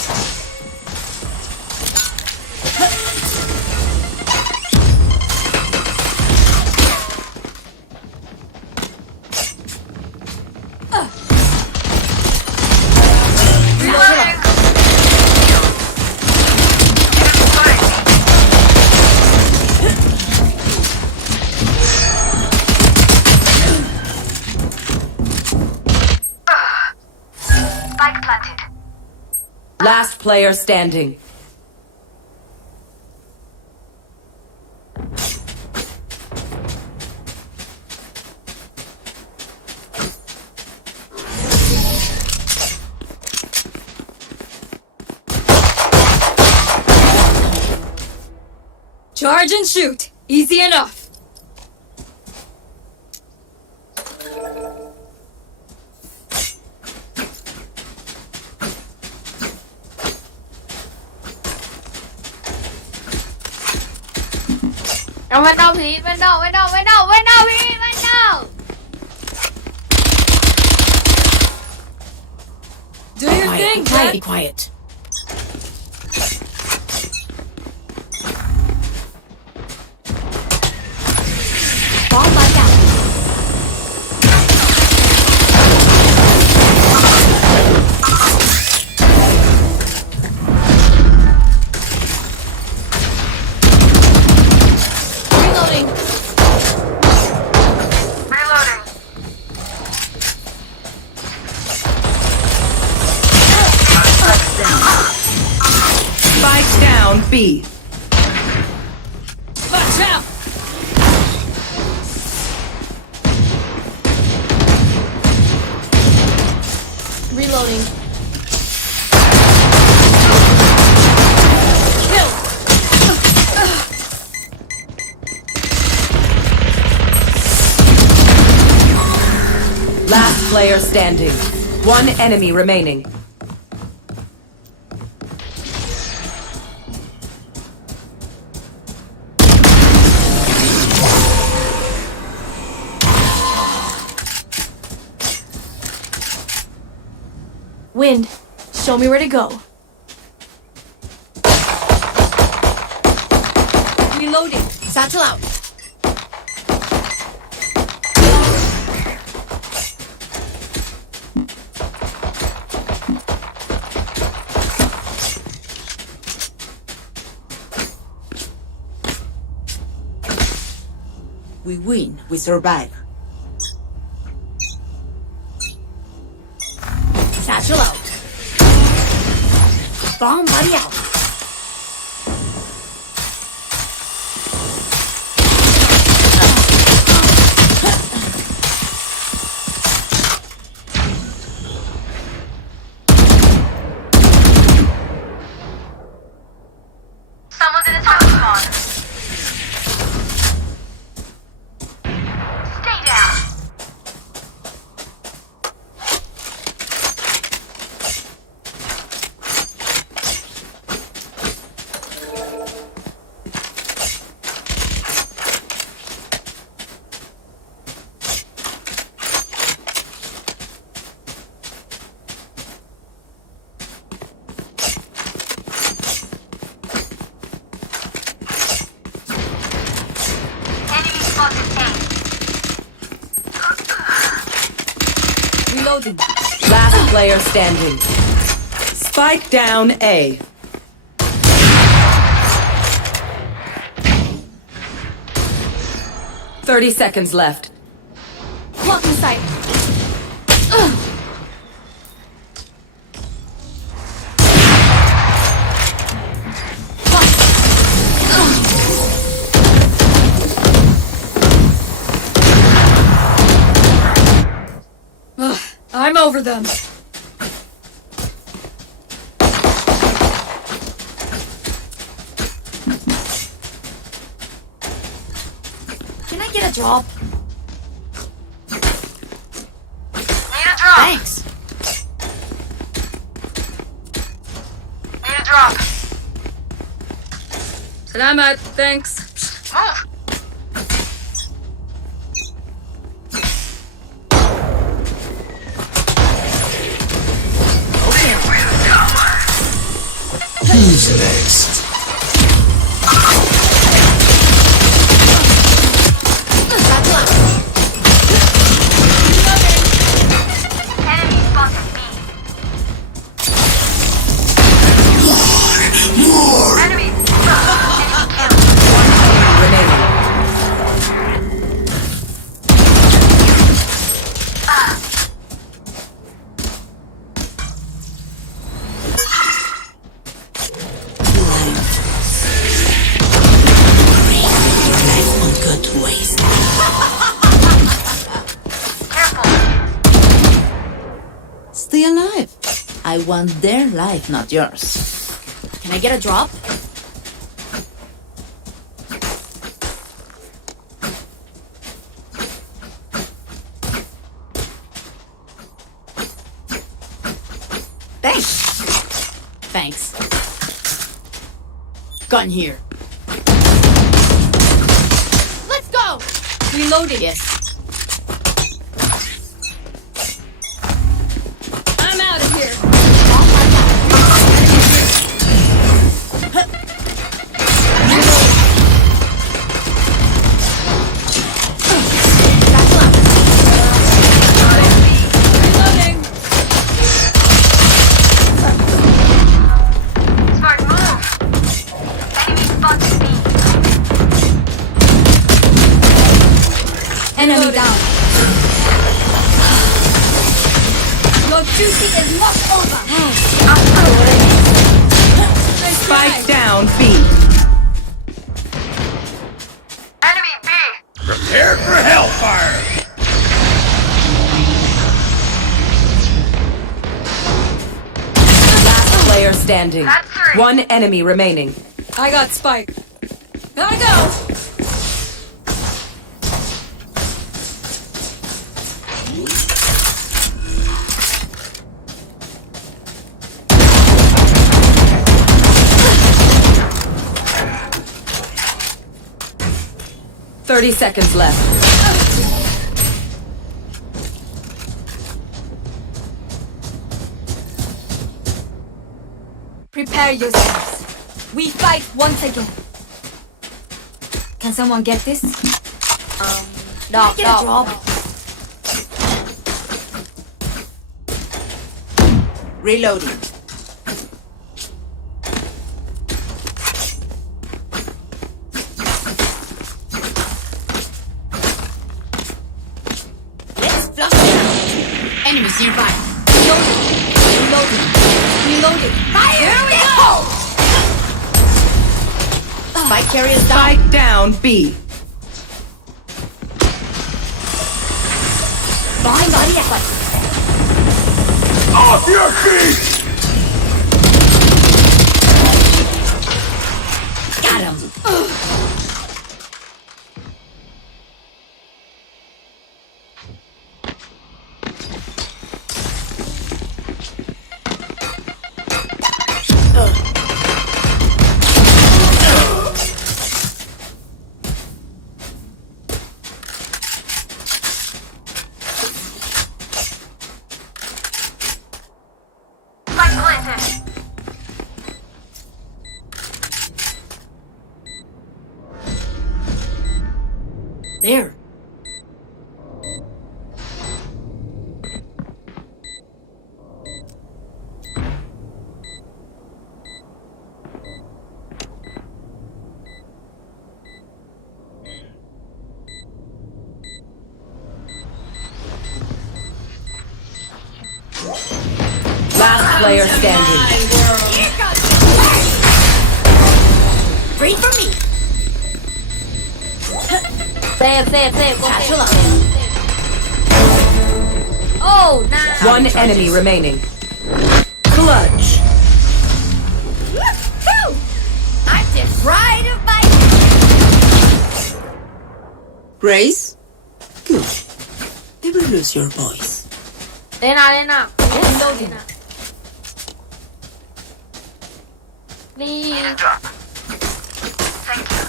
player standing. Charge and shoot. Easy enough. Bên đâu thì bên đâu, bên đâu, bên đâu, bên đâu thì bên đâu. Do your thing, Quiet, be Jet. quiet. Bomb buddy out. Reloading. Reloading. Spike down B. Watch out. Reloading. Kill. Last player standing. One enemy remaining. Wind, show me where to go. Reloading. Satchel out. We win, we survive. Satchel out. Bomb buddy out. Someone's in the top spawn. Stay down. Enemy spotted A. Reloading. Last player standing. Spike down A. Thirty seconds left. Blocking sight. I'm over them. Can I get a drop? Need a drop. Thanks. Need a drop. Salamat. Thanks. Move. Who's next? Satchel out. Enemy spotted B. Enemy. Enemy kill. Remaining. I want their life, not yours. Can I get a drop? Thanks. Thanks. Gun here. Let's go! Reloaded. Yes. I'm out of here. Reloading. Smart move. Enemy spotted me. Enemy down. Your duty is not over. Nice Spike try. down B. Enemy B. Prepare for hellfire! Last player standing. That's three. One enemy remaining. I got Spike. Gotta go. 30 seconds left. Prepare yourselves. We fight once again. Can someone get this? Dog, Get a drop. Reloading. Let's flush it out. Enemies nearby. Reloading. Reloading. Fire! Here we go! Spike carriers down. Spike down B. Behind body effort. Off your feet! Got him. Spike planted. There. Last player standing. Free for me. Save. Satchel up. Oh, nice. One enemy remaining. Clutch. Woo! I'm the pride of my... Grace? Good. Never lose your voice. Lena. Reloading. Please. Drop. Thank you.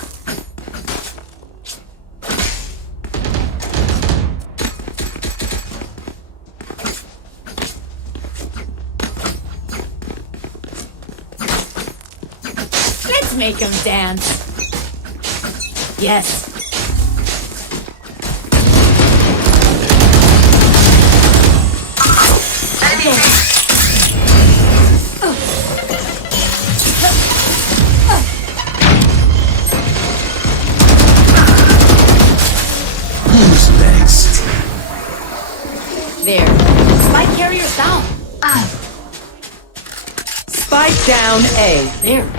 Let's make him dance. Yes. Enemy B. Who's next? There. Spike carriers down. Spike down A. There.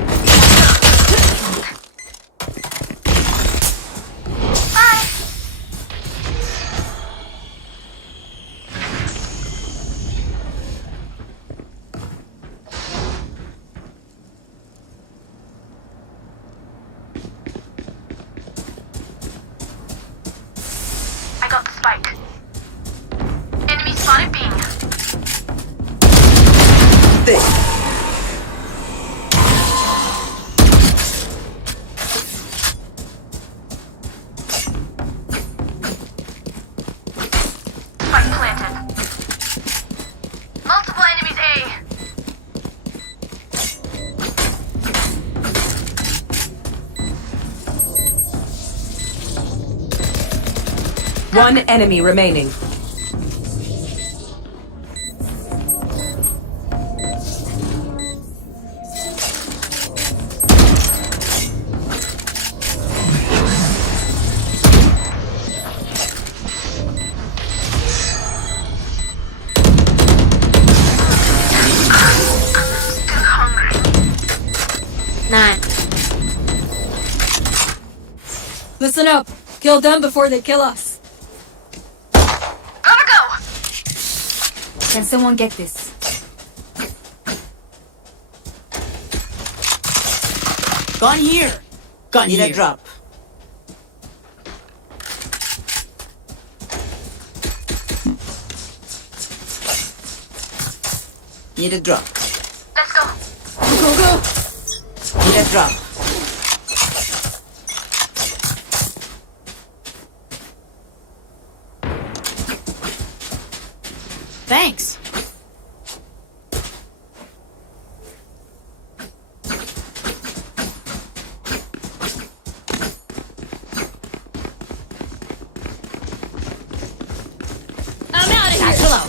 One enemy remaining. Nah. Listen up. Kill them before they kill us. Gotta go! Can someone get this? Gun here. Gun Need here. a drop. Need a drop. Let's go. Go, go. Need a drop. Thanks. I'm out of here. Chill out.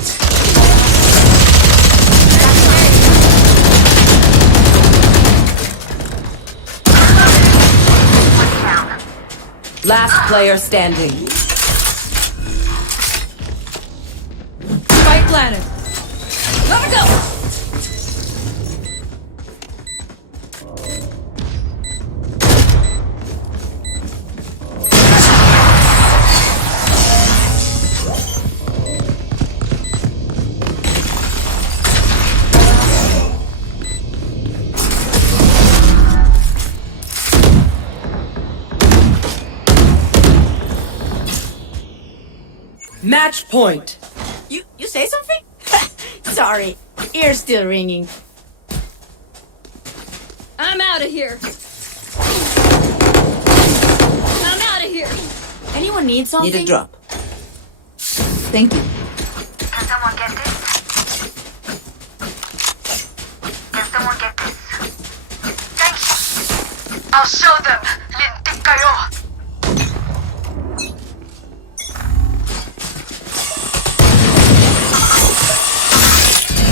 Last player standing. Spike planted. Gotta go. Match point. You say something? Sorry, ear's still ringing. I'm out of here. I'm out of here. Anyone need something? Need a drop. Thank you. Can someone get this? Can someone get this? Thanks. I'll show them. Lintik kayo.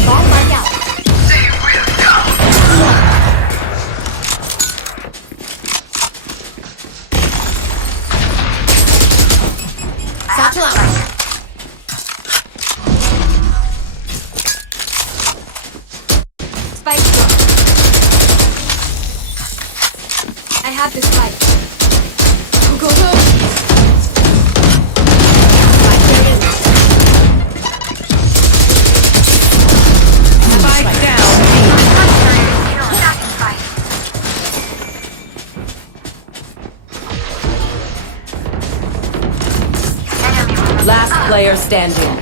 Bomb right out. They will come. Satchel out. Spike drop. I have this spike. Go, go, go. Spike here it is. Spike down. Last player standing.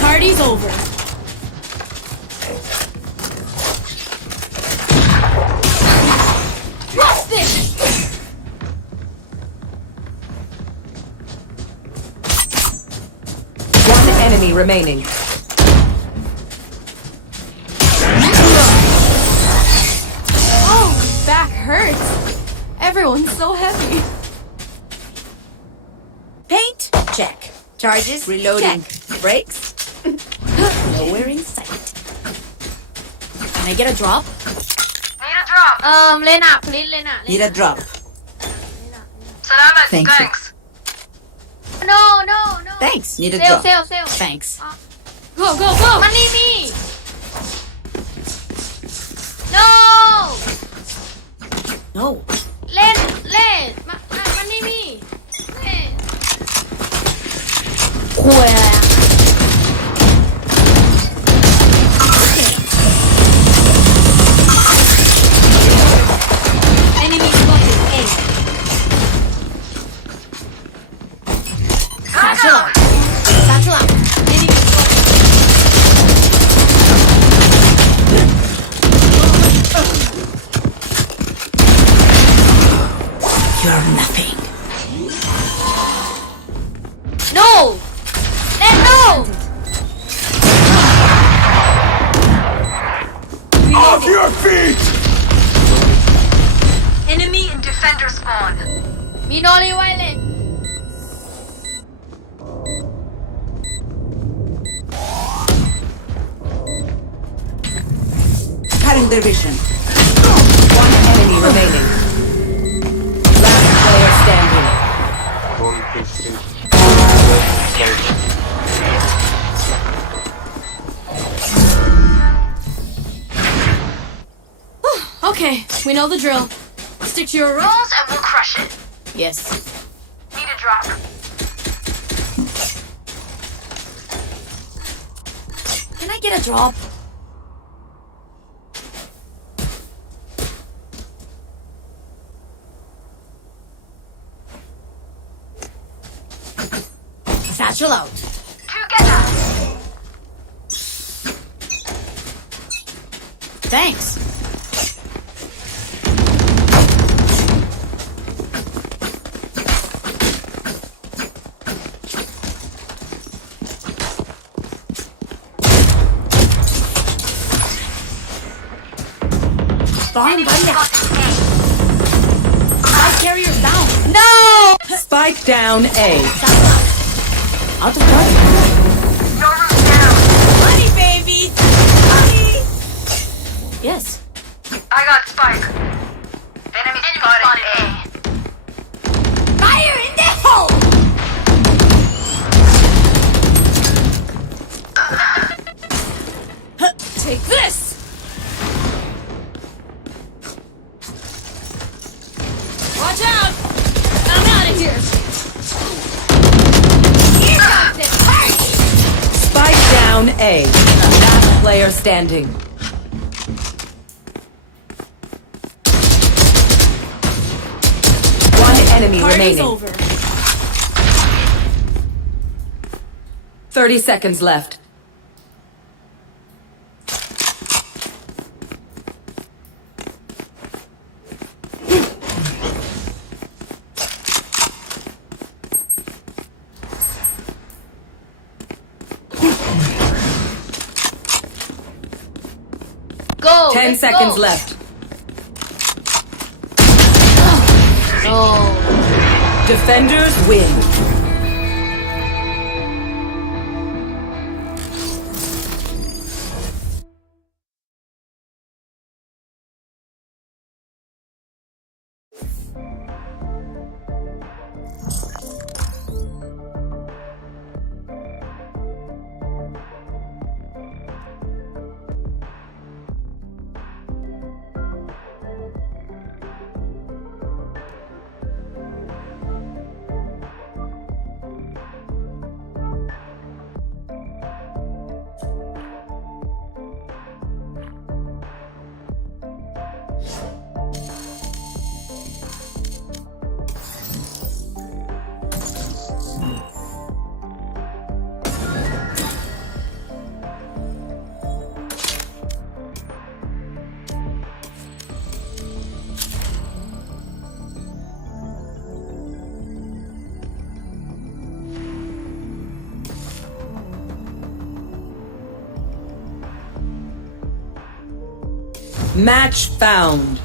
Party's over. What's this? One enemy remaining. Oh, back hurts. Everyone's so heavy. Paint? Check. Charges? Reloading. Check. Brakes? Nowhere in sight. Can I get a drop? Need a drop. Lena, please, Lena. Need a drop. Salamat. Thank you. Thanks. No, no, no. Thanks. Need a Sail, drop. sail, sail. Thanks. Go, go, go. Money me. No. No. Len. Money me. Len. Enemy spotted. A. Satchel out. Satchel out. Enemy spotted. You're nothing. No. Len, no. Off your feet! Enemy and defender spawn. Inoliwale. Cutting their vision. One enemy remaining. Last player standing. Okay, we know the drill. Stick to your roles. Rolls and we'll crush it. Yes. Need a drop. Can I get a drop? Satchel out. Together. Thanks. Bomb buddy. Spike carrier down. No! Spike down A. Out of touch. Your room's down. Money, baby. Money. Yes. I got Spike. Enemy spotted A. Fire in the hole. Take this. Watch out! I'm out of here. Spike down A. Last player standing. One enemy Party's remaining. over. 30 seconds left. Go. 10 let's seconds go. left. No. Defenders win. Match found.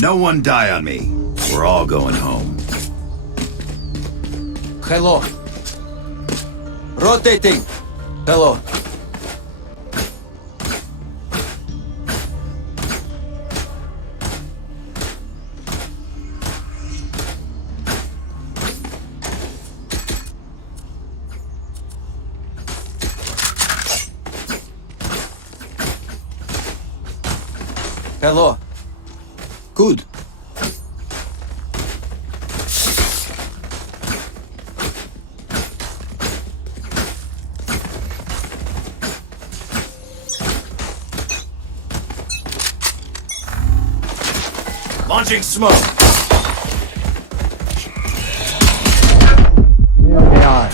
No one die on me. We're all going home. Hello. Rotating. Hello. Hello. Good. Launching smoke. Here they are.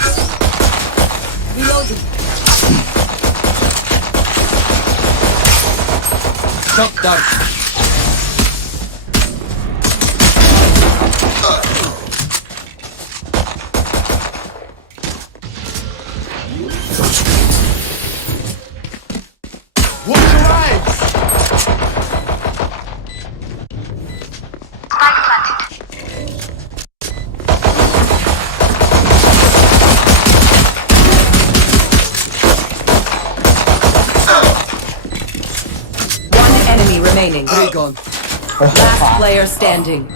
Reloading. Shock dart. Watch your eyes! Spike planted. One enemy remaining. Three gone. Last player standing.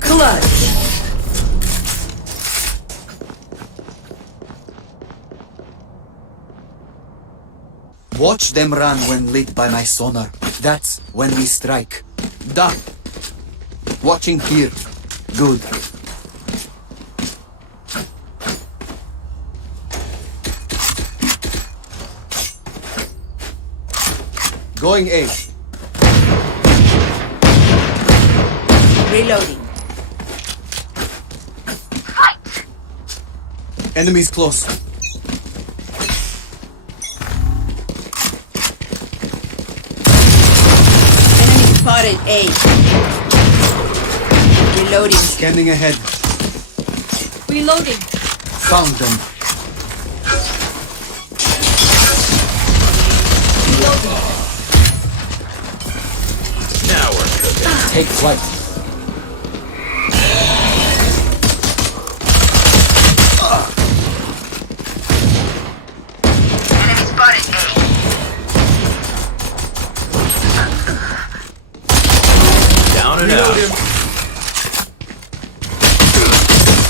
Clutch. Watch them run when lit by my sonar. That's when we strike. Da. Watching here. Good. Going A. Reloading. Fight! Enemies close. Enemy spotted A. Reloading. Scanning ahead. Reloading. Found them. Now we're cooking. Take flight. Enemy spotted A. Down and out.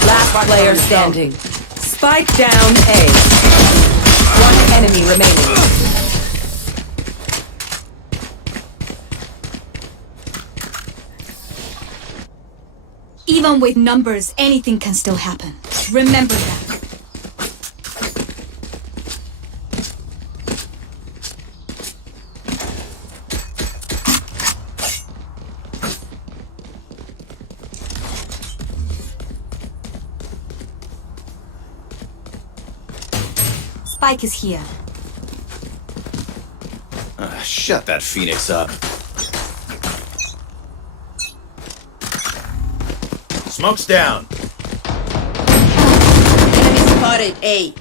Last player standing. Spike down A. One enemy remaining. Even with numbers, anything can still happen. Remember that. Spike is here. Shut that Phoenix up. Smoke's down. Enemy spotted A.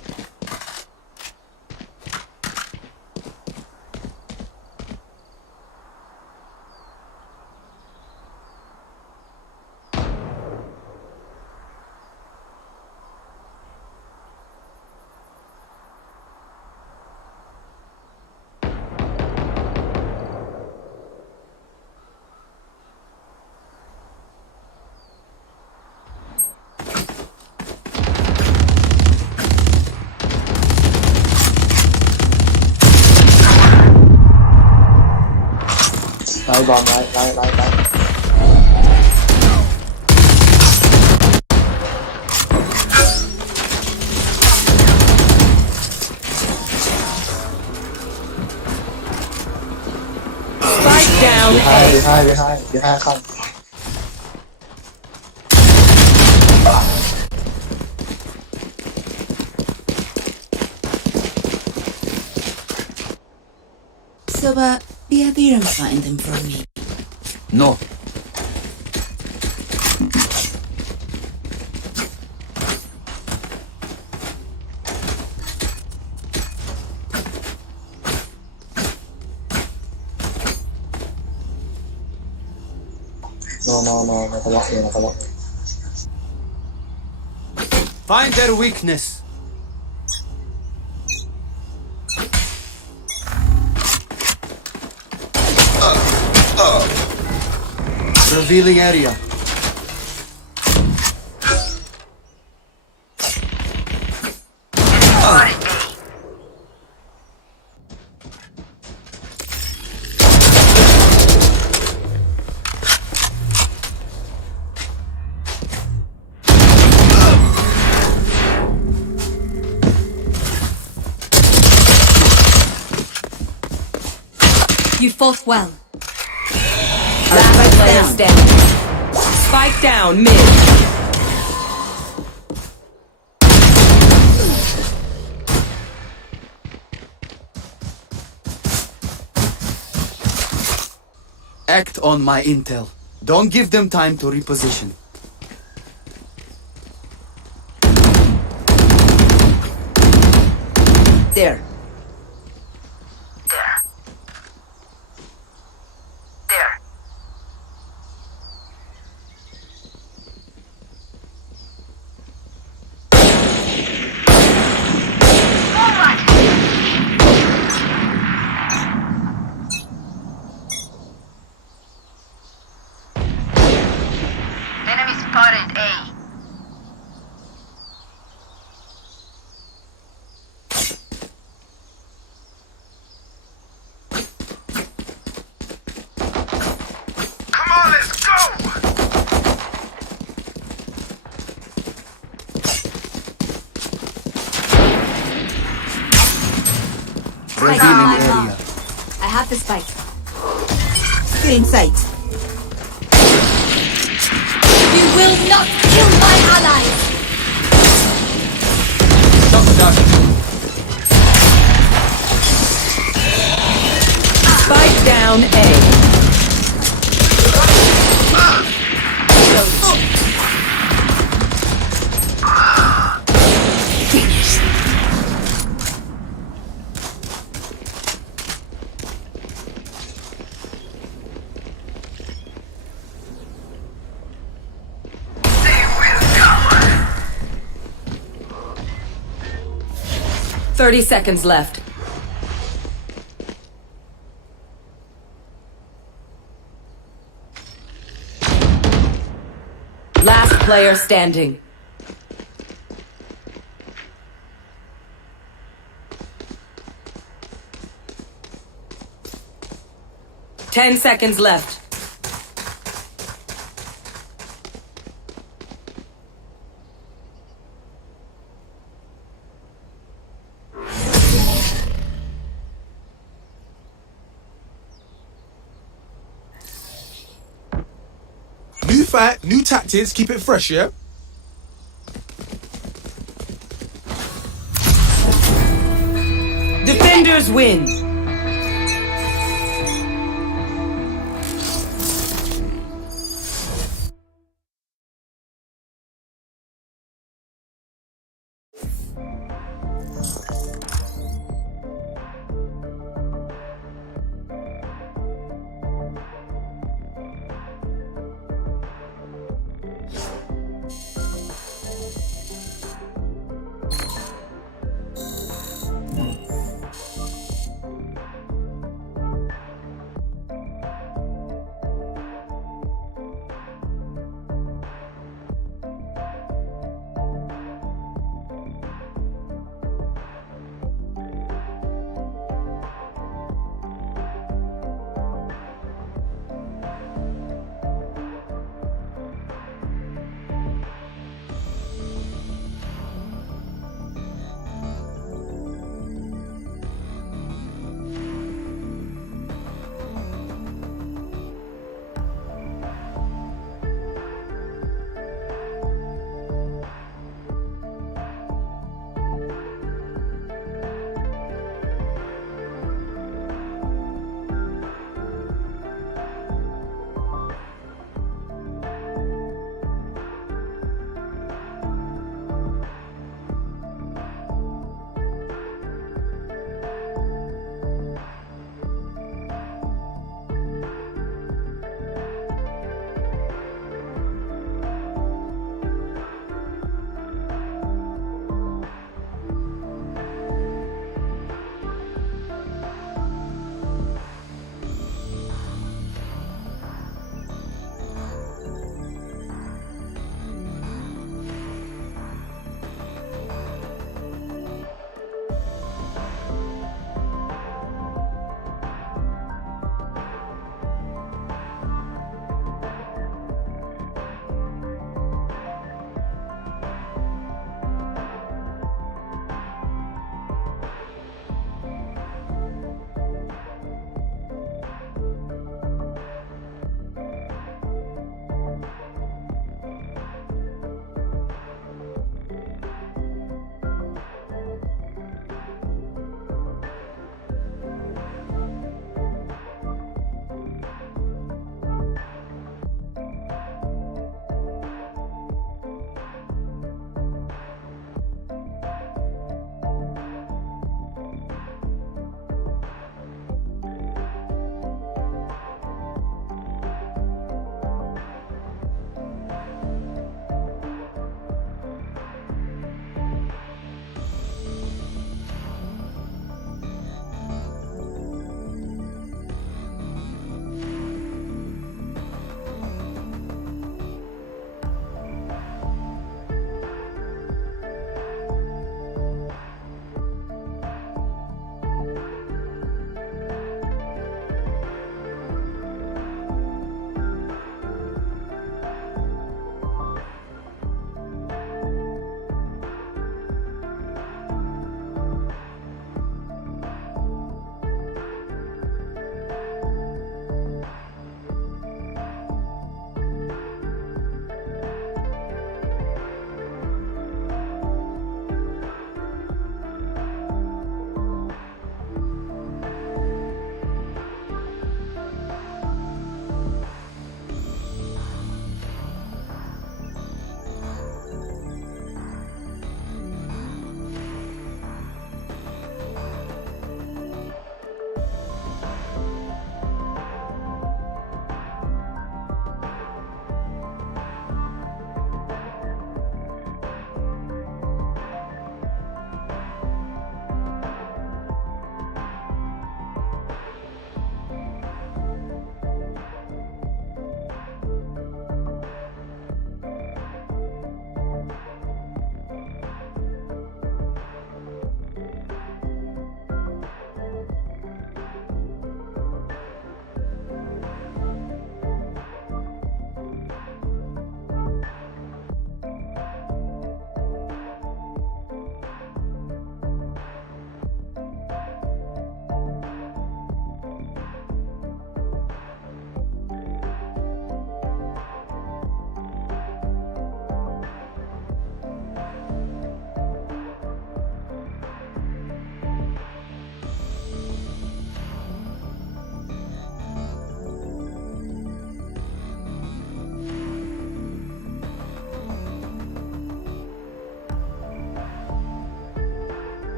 Lại bom lại. Spike down Bị A. hai không. Soba, be up here and find them for me? No. No, nakawak. Find their weakness. Revealing area. You fought well. Last player standing. Spike down mid. Act on my intel. Don't give them time to reposition. There. Enemy spotted A. Come on, let's go! Revealing area. I have the spike. Get in sight. You will not kill my allies! Stop that. Spike down A. They will come! 30 seconds left. Last player standing. Ten seconds left. New fight, new tactics, keep it fresh, yeah? Defenders win.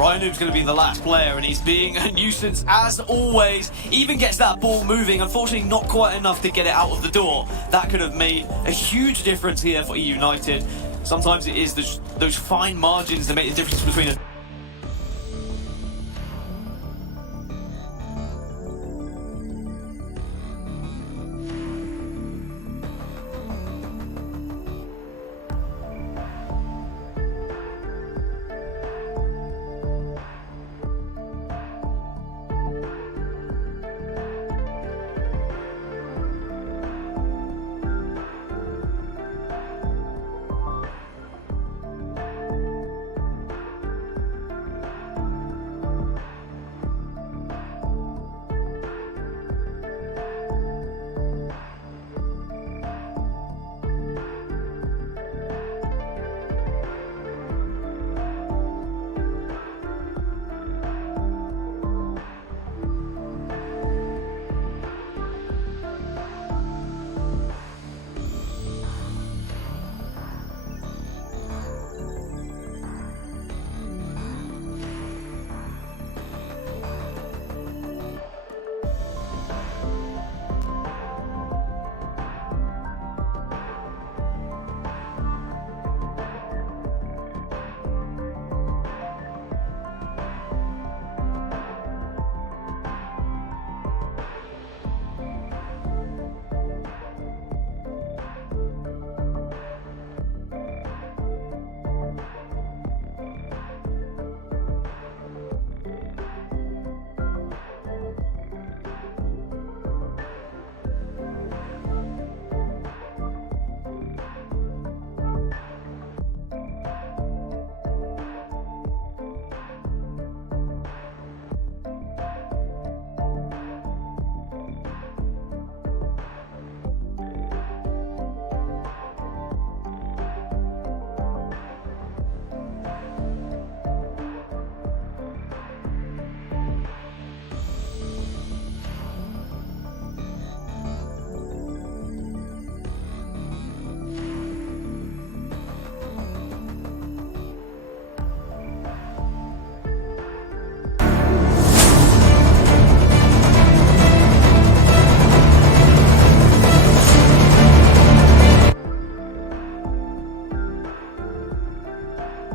Rhino's going to be the last player, and he's being a nuisance as always. Even gets that ball moving, unfortunately not quite enough to get it out of the door. That could have made a huge difference here for United. Sometimes it is those fine margins that make the difference between a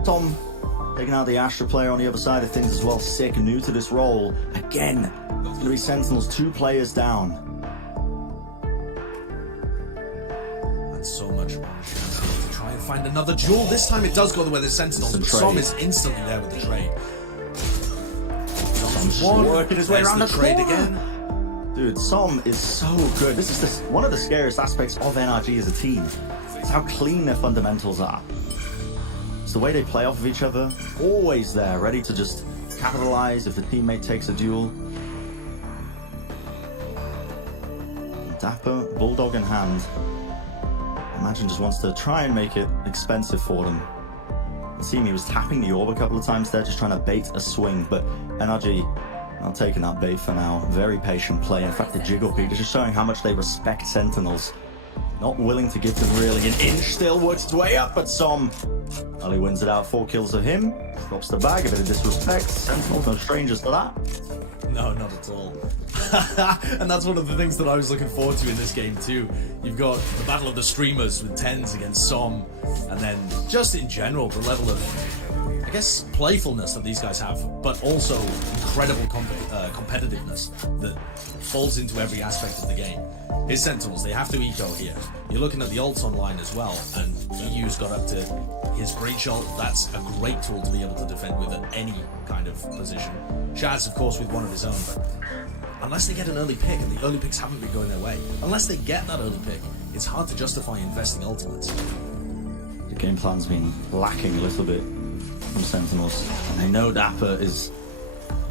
Tom taking out the Astra player on the other side of things as well. Sick, new to this role. Again, it's going to be Sentinels, 2 players down. And so much to try and find another duel. This time it does go the way of the Sentinels, but Som is instantly there with the trade. Som's working his way around the trade corner. again. Dude, Som is so good. This is one of the scariest aspects of NRG as a team. It's how clean their fundamentals are. It's the way they play off of each other. Always there, ready to just capitalize if the teammate takes a duel. Dapper, bulldog in hand. Imagine just wants to try and make it expensive for them. It seemed he was tapping the orb a couple of times there, just trying to bait a swing, but NRG not taking that bait for now. Very patient play. In fact, the jiggle peak is just showing how much they respect Sentinels. Not willing to give them really an inch. Still works its way up, but Som, well, he wins it out. 4 kills of him. Drops the bag, a bit of disrespect. Sentinels, no strangers to that. No, not at all. And that's one of the things that I was looking forward to in this game too. You've got the battle of the streamers with Tens against Som, and then just in general the level of, I guess, playfulness that these guys have, but also incredible competitiveness that falls into every aspect of the game. His Sentinels, they have to eco here. You're looking at the ults online as well, and EU's got up to his breach ult. That's a great tool to be able to defend with at any kind of position. Shaz, of course, with one of his own, but unless they get an early pick, and the early picks haven't been going their way, unless they get that early pick, it's hard to justify investing ultimates. The game plan's been lacking a little bit from Sentinels, and they know Dapper is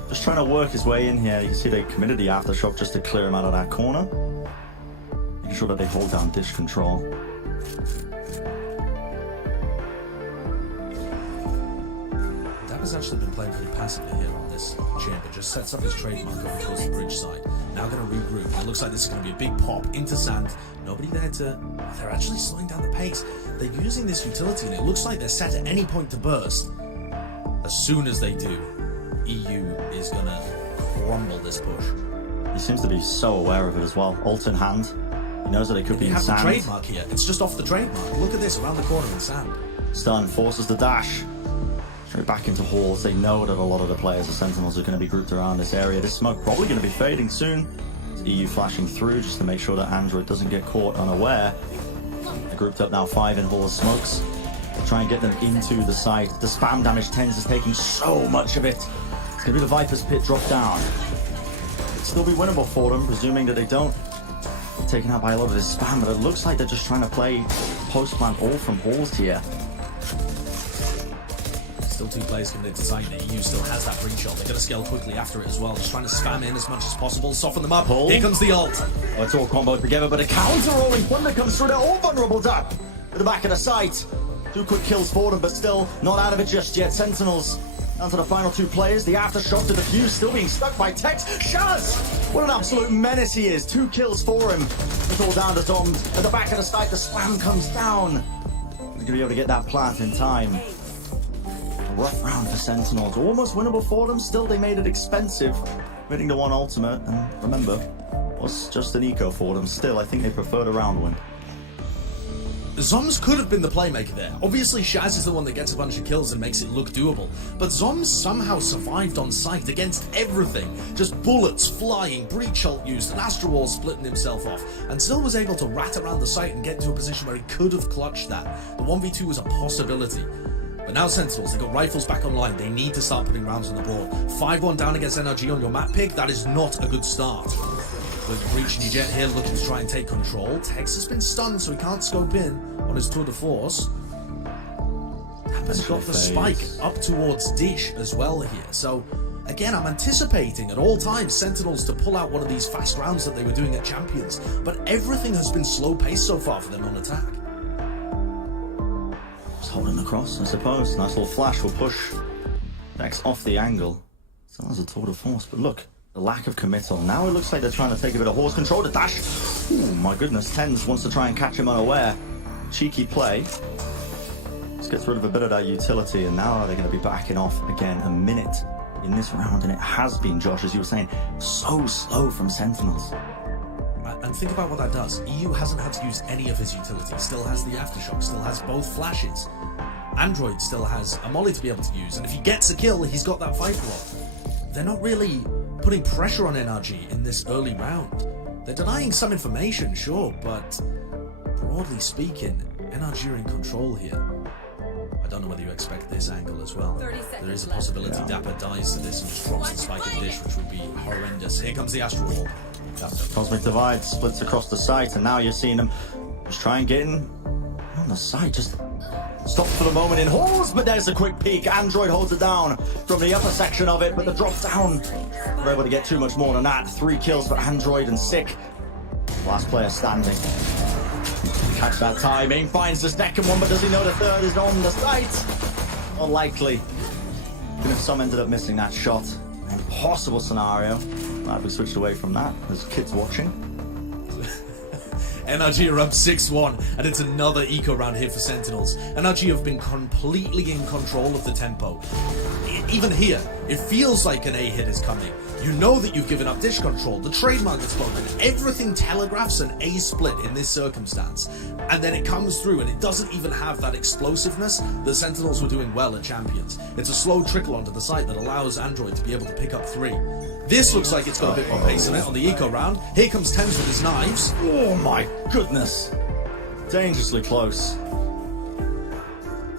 just trying to work his way in here. You can see they committed the aftershock just to clear him out of that corner, making sure that they hold down dish control. Dapper's actually been playing pretty passively here on this chamber, just sets up his trademark over towards the bridge side. Now going to regroup. It looks like this is going to be a big pop into sand. Nobody there to... They're actually slowing down the pace. They're using this utility, and it looks like they're set at any point to burst. As soon as they do, EU is going to crumble this push. He seems to be so aware of it as well. Ult in hand. He knows that it could be in sand. The trademark here. It's just off the trademark. Look at this, around the corner in sand. Stun forces the dash. Straight back into halls. They know that a lot of the players, the Sentinels, are going to be grouped around this area. This smoke probably going to be fading soon. It's EU flashing through just to make sure that Android doesn't get caught unaware. They're grouped up now, 5 in hall of smokes. They'll try and get them into the site. The spam damage Tens is taking so much of it. It's going to be the Viper's Pit drop down. It'll still be winnable for them, presuming that they don't get taken out by a lot of this spam, but it looks like they're just trying to play post-plant all from halls here. Still 2 players committed to site. The EU still has that breach ult. They're going to scale quickly after it as well. Just trying to spam in as much as possible, soften them up. Pull. Here comes the ult. Oh, it's all comboed together, but a counter rolling thunder comes through. They're all vulnerable up at the back of the site. 2 quick kills for them, but still not out of it just yet. Sentinels down to the final 2 players. The aftershock to the fuse, still being stuck by Tex. Shaz! What an absolute menace he is. 2 kills for him. It's all down to Dom. At the back of the site, the spam comes down. They're going to be able to get that plant in time. A rough round for Sentinels. Almost winnable for them. Still, they made it expensive. Winning the 1 ultimate. And remember, was just an eco for them. Still, I think they preferred a round win. Zoms could have been the playmaker there. Obviously, Shaz is the one that gets a bunch of kills and makes it look doable. But Zoms somehow survived on site against everything. Just bullets flying, breach ult used, an Astro Wall splitting himself off, and still was able to rat around the site and get into a position where he could have clutched that. The 1v2 was a possibility. But now Sentinels, they've got rifles back online. They need to start putting rounds on the board. 5-1 down against NRG on your map pick, that is not a good start. With Breach and Jet here looking to try and take control. Tex has been stunned, so he can't scope in on his tour de force. Dapper's got the spike up towards Dish as well here. So, again, I'm anticipating at all times Sentinels to pull out one of these fast rounds that they were doing at Champions. But everything has been slow-paced so far for them on attack. Just holding the cross, I suppose. Nice little flash will push Tex off the angle. Still has a tour de force, but look. The lack of committal. Now it looks like they're trying to take a bit of horse control to dash. Ooh, my goodness. Tens wants to try and catch him unaware. Cheeky play. Just gets rid of a bit of that utility, and now they're going to be backing off again a minute in this round, and it has been, Josh, as you were saying, so slow from Sentinels. And think about what that does. EU hasn't had to use any of his utilities. Still has the aftershock, still has both flashes. Android still has a molly to be able to use, and if he gets a kill, he's got that Viper on. They're not really putting pressure on NRG in this early round. They're denying some information, sure, but broadly speaking, NRG are in control here. I don't know whether you expect this angle as well. There is a possibility Dapper dies to this and just drops the spike and dish, which would be horrendous. Here comes the Astral Wall. Cosmic Divide splits across the site, and now you're seeing them just try and get in on the site. Just stops for the moment in halls, but there's a quick peek. Android holds it down from the upper section of it, but the drop down, we're able to get too much more than that. 3 kills for Android, and Sick, last player standing. Catch that timing, finds the second one, but does he know the third is on the site? Unlikely. Even if some ended up missing that shot, an impossible scenario. Glad we switched away from that. There's kids watching. NRG are up 6-1, and it's another eco round here for Sentinels. NRG have been completely in control of the tempo. Even here, it feels like an A hit is coming. You know that you've given up dish control, the trademark is spoken, everything telegraphs an A split in this circumstance. And then it comes through, and it doesn't even have that explosiveness that Sentinels were doing well at Champions. It's a slow trickle onto the site that allows Android to be able to pick up 3. This looks like it's got a bit more pace in it on the eco round. Here comes Tens with his knives. Oh my goodness. Dangerously close.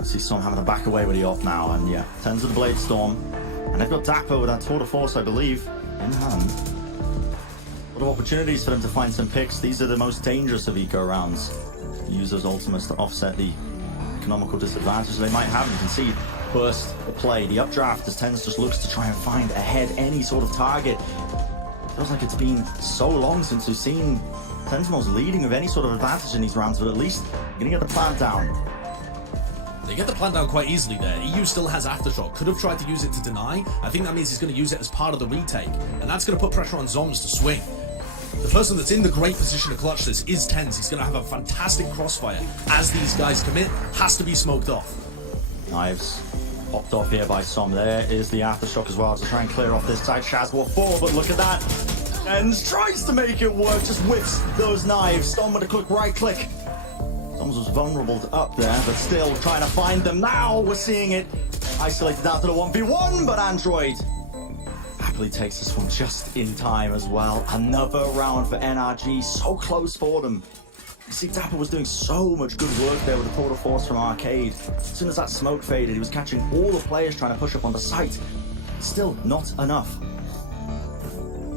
See Storm having to back away with the off now, and yeah, Tens with the Blade Storm. And they've got Dapper with that Tour de Force, I believe, in hand. A lot of opportunities for them to find some picks. These are the most dangerous of eco rounds. Use those ultimates to offset the economical disadvantages they might have. You can see burst the play, the updraft as Tens just looks to try and find ahead any sort of target. Feels like it's been so long since we've seen Sentinels leading with any sort of advantage in these rounds, but at least you're gonna get the plant down. They get the plant down quite easily there. EU still has Aftershock. Could have tried to use it to deny. I think that means he's going to use it as part of the retake. And that's going to put pressure on Zoms to swing. The person that's in the great position to clutch this is Tens. He's going to have a fantastic crossfire. As these guys commit, has to be smoked off. Knives popped off here by Som. There is the Aftershock as well to try and clear off this side. Shaz will fall, but look at that. Tens tries to make it work, just whips those knives. Som with a quick right click. Soms was vulnerable up there, but still trying to find them. Now we're seeing it isolated down to the 1v1, but Android happily takes this one just in time as well. Another round for NRG, so close for them. You see, Dapper was doing so much good work there with the Tour de Force from Arcade. As soon as that smoke faded, he was catching all the players trying to push up on the site. Still not enough.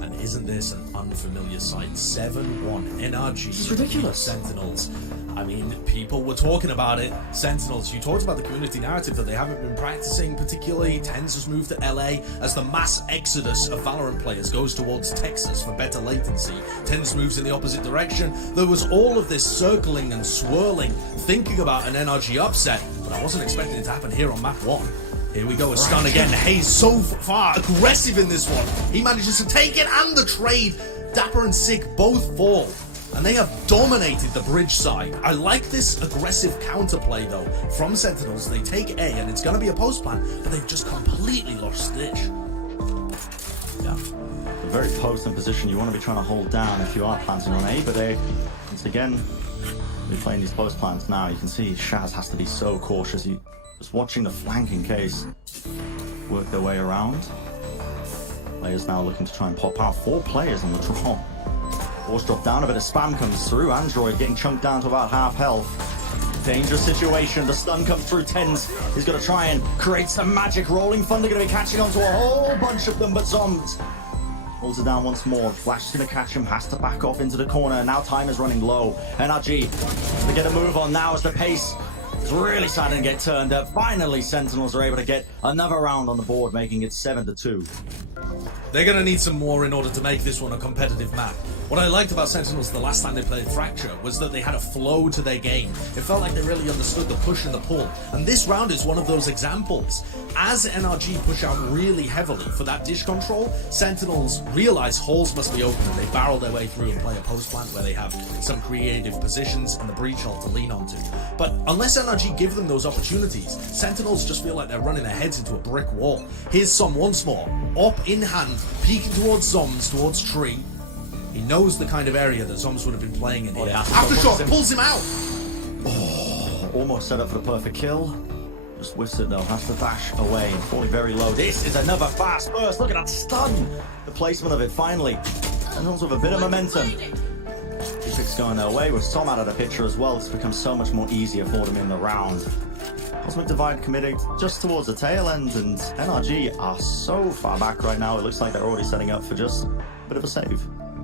And isn't this an unfamiliar sight? 7-1 NRG. It's ridiculous. Sentinels. I mean, people were talking about it. Sentinels, you talked about the community narrative that they haven't been practicing particularly. Tens has moved to LA as the mass exodus of Valorant players goes towards Texas for better latency. Tens moves in the opposite direction. There was all of this circling and swirling, thinking about an NRG upset, but I wasn't expecting it to happen here on map 1. Here we go, a stun again. Hayes so far aggressive in this one. He manages to take it and the trade. Dapper and Sick both fall. And they have dominated the bridge side. I like this aggressive counterplay though from Sentinels. They take A and it's going to be a post plan, but they've just completely lost dish. Yeah, a very potent position you want to be trying to hold down if you are planting on A, but they, once again, they're playing these post plans now. You can see Shaz has to be so cautious. He was watching the flank in case work their way around. Players now looking to try and pop out. 4 players on the draw. Force drop down, a bit of spam comes through. Android getting chunked down to about half health. Dangerous situation. The stun comes through. Tens is going to try and create some magic. Rolling Thunder going to be catching onto a whole bunch of them, but Zombs holds it down once more. Flash is going to catch him, has to back off into the corner. Now time is running low. NRG to get a move on now as the pace is really starting to get turned up. Finally, Sentinels are able to get another round on the board, making it 7-2. They're going to need some more in order to make this one a competitive map. What I liked about Sentinels the last time they played Fracture was that they had a flow to their game. It felt like they really understood the push and the pull. And this round is one of those examples. As NRG push out really heavily for that dish control, Sentinels realize holes must be open and they barrel their way through and play a post plant where they have some creative positions and the breach ult to lean onto. But unless NRG give them those opportunities, Sentinels just feel like they're running their heads into a brick wall. Here's Som once more, up in hand, peeking towards Zoms, towards Tree. He knows the kind of area that Zoms would have been playing in here. Aftershock pulls him out! Oh, almost set up for the perfect kill. Just whiffs it though, has to dash away and falling very low. This is another fast burst. Look at that stun. The placement of it finally. And also with a bit of momentum. Picks going their way with Tom out of the picture as well. It's become so much more easier for them in the round. Cosmic Divide committing just towards the tail end, and NRG are so far back right now. It looks like they're already setting up for just a bit of a save.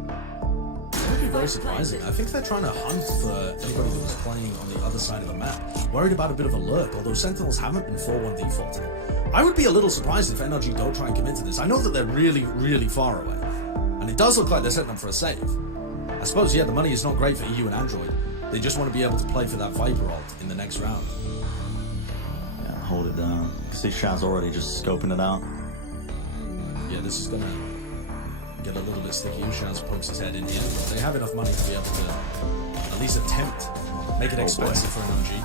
That would be very surprising. I think they're trying to hunt for anybody that was playing on the other side of the map. Worried about a bit of a lurk, although Sentinels haven't been 4-1 defaulting. I would be a little surprised if NRG don't try and commit to this. I know that they're really, really far away, and it does look like they're setting up for a save. I suppose, yeah, the money is not great for EU and Android. They just want to be able to play for that Viper ult in the next round. Yeah, hold it down. You can see Shaz already just scoping it out. Yeah, this is gonna get a little bit sticky. Shaz pokes his head in here. They have enough money to be able to at least attempt make it expensive for NRG.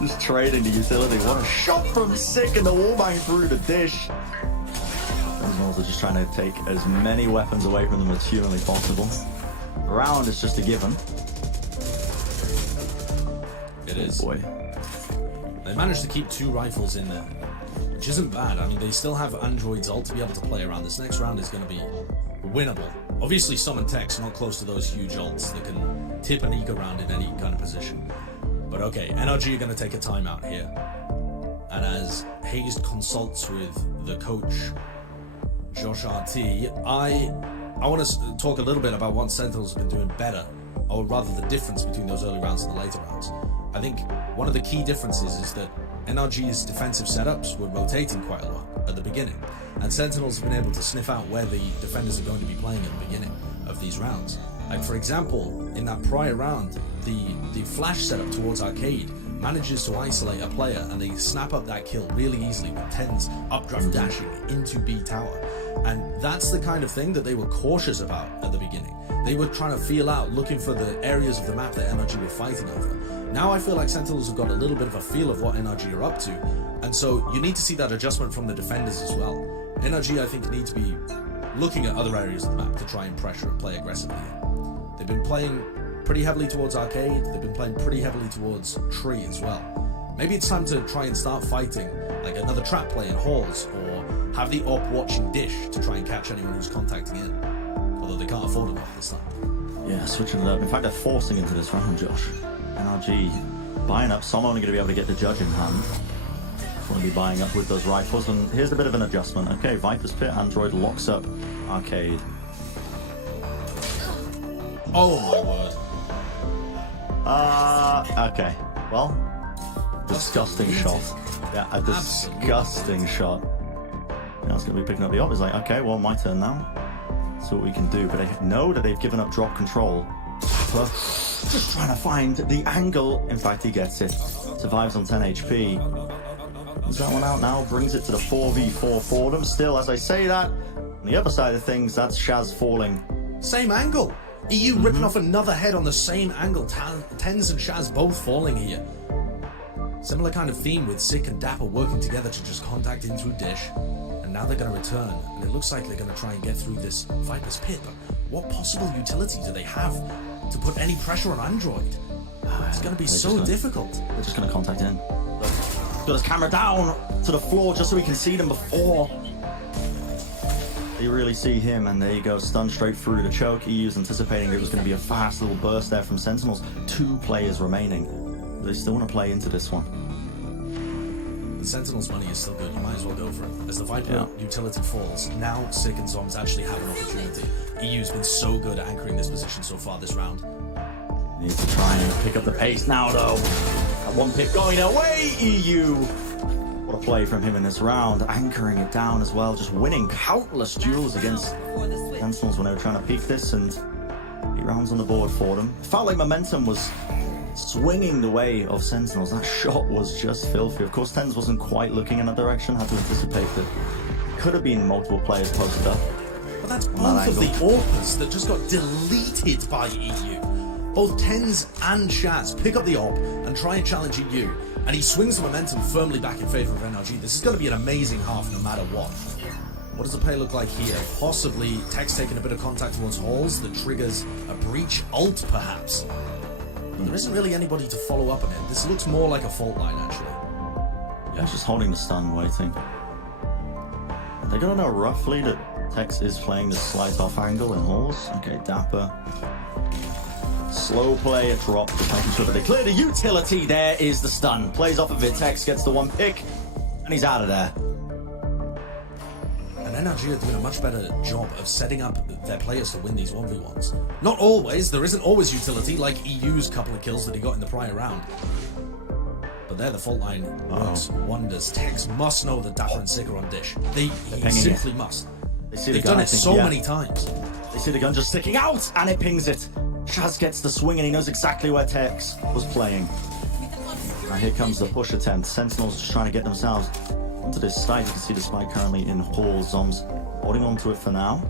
Just trading the utility. What a shot from Sick and the wallbang through the dish. Sentinels are just trying to take as many weapons away from them as humanly possible. The round is just a given. It is. Oh boy. They managed to keep 2 rifles in there, which isn't bad. I mean, they still have Android's ult to be able to play around. This next round is going to be winnable. Obviously, Summon Tech's not close to those huge ults that can tip an eco round in any kind of position. But okay, NRG are going to take a timeout here. And as Hayes consults with the coach, Josh RT, I want to talk a little bit about what Sentinels have been doing better, or rather the difference between those early rounds and the later rounds. I think one of the key differences is that NRG's defensive setups were rotating quite a lot at the beginning, and Sentinels have been able to sniff out where the defenders are going to be playing at the beginning of these rounds. Like, for example, in that prior round, the flash setup towards Arcade manages to isolate a player, and they snap up that kill really easily with Tens updraft dashing into B tower. And that's the kind of thing that they were cautious about at the beginning. They were trying to feel out, looking for the areas of the map that NRG were fighting over. Now I feel like Sentinels have got a little bit of a feel of what NRG are up to, and so you need to see that adjustment from the defenders as well. NRG, I think, need to be looking at other areas of the map to try and pressure and play aggressively. They've been playing pretty heavily towards Arcade, they've been playing pretty heavily towards Tree as well. Maybe it's time to try and start fighting like another trap play in halls, or have the op watching dish to try and catch anyone who's contacting in. Although they can't afford it this time. Yeah, switching it up. In fact, they're forcing into this round, Josh. NRG buying up. Some only going to be able to get the judge in hand. Want to be buying up with those rifles. And here's a bit of an adjustment. Okay, Viper's Pit. Android locks up Arcade. Oh my word. Okay. Well, disgusting shot. Yeah, a disgusting shot. Now it's going to be picking up the op. It's like, okay, well, my turn now. See what we can do. But they know that they've given up drop control. But just trying to find the angle. In fact, he gets it. Survives on 10 HP. Comes that one out now. Brings it to the 4v4 for them. Still, as I say that, on the other side of things, that's Shaz falling. Same angle. EU ripping off another head on the same angle. Tens and Shaz both falling here. Similar kind of theme with Sick and Dapper working together to just contact in through Dish. And now they're going to return. And it looks like they're going to try and get through this Viper's Pit. But what possible utility do they have to put any pressure on Android? It's going to be so difficult. They're just going to contact in. Got his camera down to the floor just so we can see them before you really see him, and there you go, stunned straight through the choke. EU's anticipating there was going to be a fast little burst there from Sentinels. 2 players remaining. They still want to play into this one. The Sentinels' money is still good, you might as well go for it. As the Viper utility falls, now Sick and Zoms actually have an opportunity. EU's been so good at anchoring this position so far this round. Needs to try and pick up the pace now, though. That one pick going away, EU! What a play from him in this round, anchoring it down as well, just winning countless duels against Sentinels when they were trying to peak this, and 8 rounds on the board for them. Felt like momentum was swinging the way of Sentinels. That shot was just filthy. Of course, Tens wasn't quite looking in that direction, had to anticipate that could have been multiple players posted up. But that's both of the AWPers that just got deleted by EU. Both Tens and Shaz pick up the AWP and try and challenge EU. And he swings the momentum firmly back in favor of NRG. This is going to be an amazing half no matter what. What does the play look like here? Possibly Tech's taking a bit of contact towards halls that triggers a breach ult, perhaps. There isn't really anybody to follow up on it. This looks more like a fault line, actually. Yeah, just holding the stun, waiting. They're gonna know roughly that Tex is playing the slight off angle in halls. Okay, Dapper. Slow play, a drop, making sure that they clear the utility. There is the stun. Plays off of it, Tex gets the one pick, and he's out of there. And NRG are doing a much better job of setting up their players to win these 1v1s. Not always, there isn't always utility, like EU's couple of kills that he got in the prior round. But there, the fault line works wonders. Tex must know that Dapper and Sick are on dish. He simply must. They've done it so many times. They see the gun just sticking out, and it pings it. Shaz gets the swing, and he knows exactly where Tex was playing. And here comes the push attempt. Sentinels just trying to get themselves onto this site. You can see the spike currently in hall. Zoms holding on to it for now.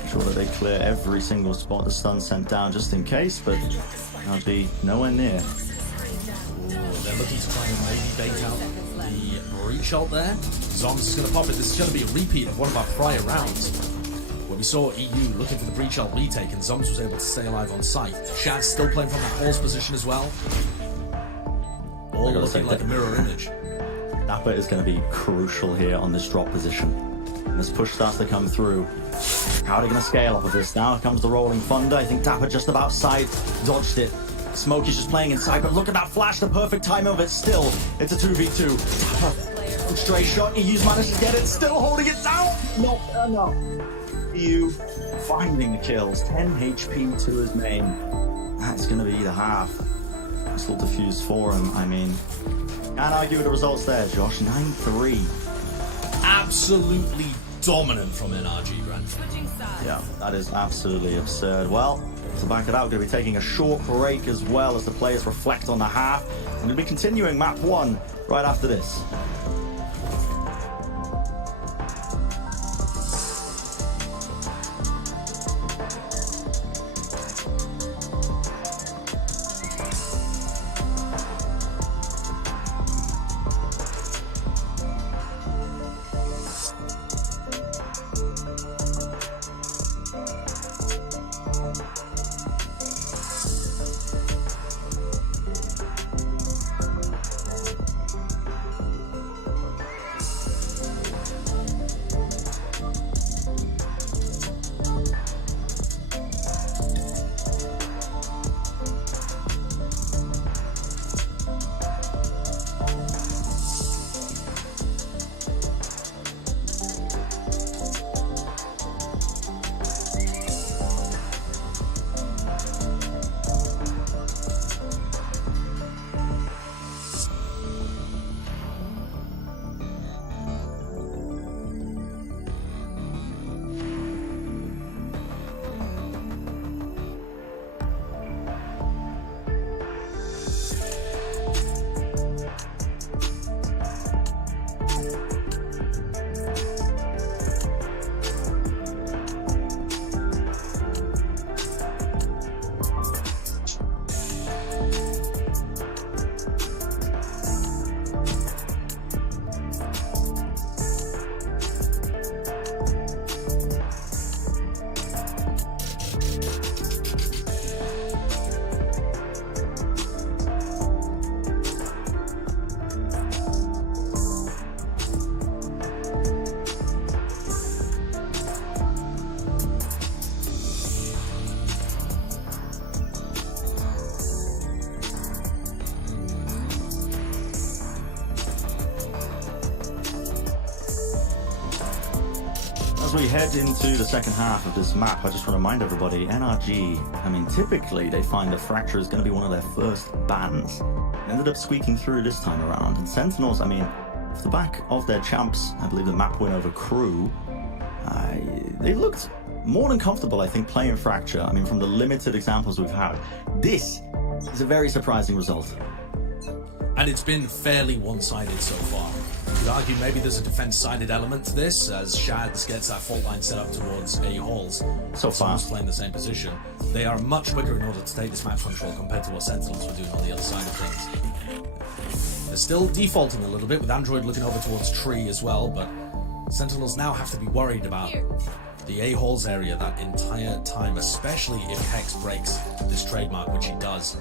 Make sure that they clear every single spot. The stun sent down just in case, but that'll be nowhere near. They're looking to try and maybe bait out the breach ult there. Zoms is going to pop it. This is going to be a repeat of one of our prior rounds, where we saw EU looking for the breach ult retake, and Zoms was able to stay alive on site. Shaz still playing from that halls position as well. All looking like a mirror image. Dapper is going to be crucial here on this drop position. And this push starts to come through. How are they going to scale off of this? Now comes the rolling thunder. I think Dapper just about side dodged it. Smokey's just playing inside, but look at that flash, the perfect time of it. Still, it's a 2v2. Dapper, straight shot. EU's managed to get it, still holding it down. No. EU finding the kills. 10 HP to his main. That's going to be the half. Nice little defuse for him. I mean, can't argue with the results there, Josh. 9-3. Absolutely dominant from NRG, Brent. Yeah, that is absolutely absurd. Well, to back it out, we're going to be taking a short break as well as the players reflect on the half. And we'll be continuing map 1 right after this. As we head into the second half of this map, I just want to remind everybody, NRG, I mean, typically they find the Fracture is going to be one of their first bans. Ended up squeaking through this time around. And Sentinels, I mean, off the back of their champs, I believe the map win over Crew, they looked more than comfortable, I think, playing Fracture. I mean, from the limited examples we've had, this is a very surprising result. And it's been fairly one-sided so far. You could argue maybe there's a defense-sided element to this, as Shads gets that fault line set up towards A halls. So far, playing the same position. They are much quicker in order to take this map control compared to what Sentinels were doing on the other side of things. They're still defaulting a little bit, with Android looking over towards Tree as well, but Sentinels now have to be worried about the A halls area that entire time, especially if Hex breaks this trademark, which he does.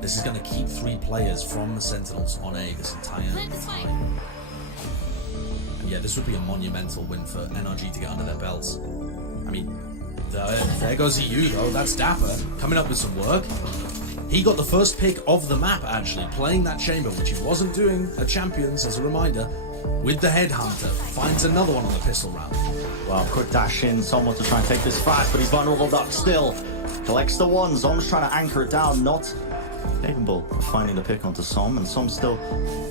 This is going to keep 3 players from the Sentinels on A this entire time. And yeah, this would be a monumental win for NRG to get under their belts. I mean, there goes EU though. That's Dapper coming up with some work. He got the first pick of the map, actually, playing that chamber, which he wasn't doing at Champions, as a reminder, with the Headhunter. Finds another one on the pistol round. Well, quick dash in. Som wants to try and take this fast, but he's vulnerable up still. Collects the one. Zom's trying to anchor it down, not capable of finding the pick onto Som, and Som's still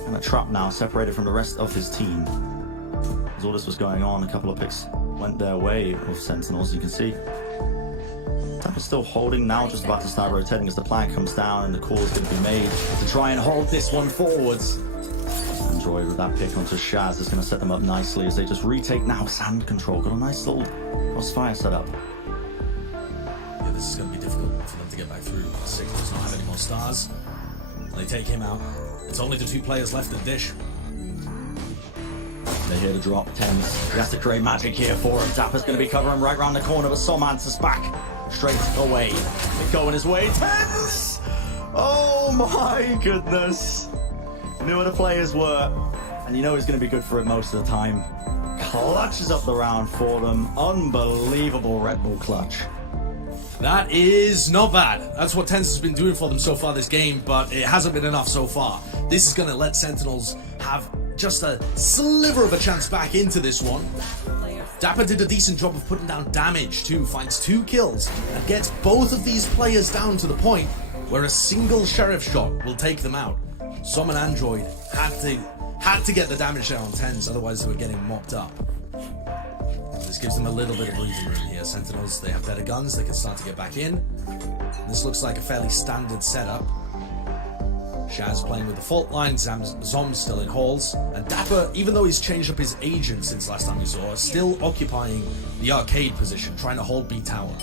kind of trapped now, separated from the rest of his team. As all this was going on, a couple of picks went their way of Sentinels, you can see. Dapper's still holding now, just about to start rotating as the plan comes down, and the call is going to be made to try and hold this one forwards. Android with that pick onto Shaz is going to set them up nicely as they just retake now sand control. Got a nice little crossfire set up. Yeah, this is going to be difficult for them to get back through. Six does not have any more stars. They take him out. It's only the 2 players left at Dish. They hear the drop. Tens. He has to create magic here for him. Dapper's going to be covering right around the corner, but Som answers back straight away. They're going his way. Tens! Oh my goodness. Knew where the players were, and you know he's going to be good for it most of the time. Clutches up the round for them. Unbelievable Red Bull clutch. That is not bad. That's what Tens has been doing for them so far this game, but it hasn't been enough so far. This is going to let Sentinels have just a sliver of a chance back into this one. Dapper did a decent job of putting down damage too, finds 2 kills, and gets both of these players down to the point where a single sheriff shot will take them out. Som and Android had to get the damage down on Tens, otherwise they were getting mopped up. This gives them a little bit of breathing room here. Sentinels, they have better guns, they can start to get back in. This looks like a fairly standard setup. Shaz playing with the fault line, Zom's still in halls, and Dapper, even though he's changed up his agent since last time we saw, is still occupying the arcade position, trying to hold B tower.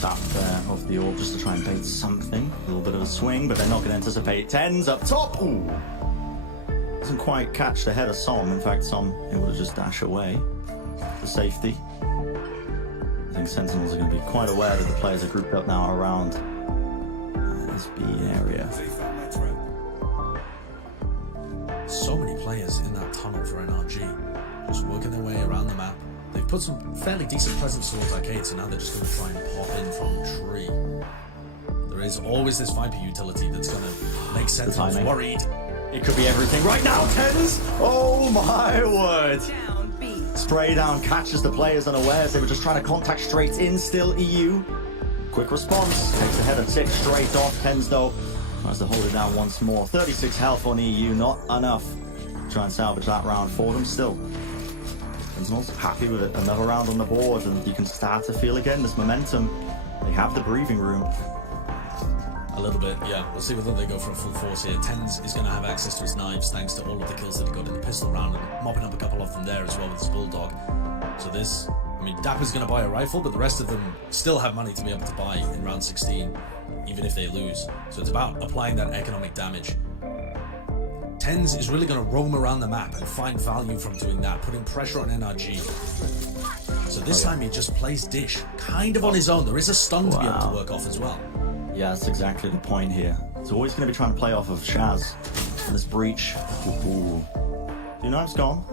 Tap there of the orb just to try and bait something. A little bit of a swing, but they're not going to anticipate. Tens up top. Ooh. Doesn't quite catch the head of Som. In fact, Som able to just dash away for safety. I think Sentinels are going to be quite aware that the players are grouped up now around this B area. So many players in that tunnel for NRG, just working their way around the map. They've put some fairly decent presence towards arcade, so now they're just going to try and pop in from tree. There is always this Viper utility that's going to make Sentinels worried. It could be everything right now, Tens! Oh my word! Spray down catches the players unawares. They were just trying to contact straight in. Still EU. Quick response. Takes the header tick straight off. Tens though tries to hold it down once more. 36 health on EU. Not enough. Try and salvage that round for them still. Sentinels happy with it. Another round on the board, and you can start to feel again this momentum. They have the breathing room. A little bit, yeah. We'll see whether they go for a full force here. Tens is going to have access to his knives thanks to all of the kills that he got in the pistol round, and mopping up a couple of them there as well with his bulldog. So this, I mean, Dapper's going to buy a rifle, but the rest of them still have money to be able to buy in round 16, even if they lose. So it's about applying that economic damage. Tens is really going to roam around the map and find value from doing that, putting pressure on NRG. So this time he just plays Dish, kind of on his own. There is a stun to be able to work off as well. Yeah, that's exactly the point here. It's always going to be trying to play off of Shaz. And this breach. Ooh. You know it's gone.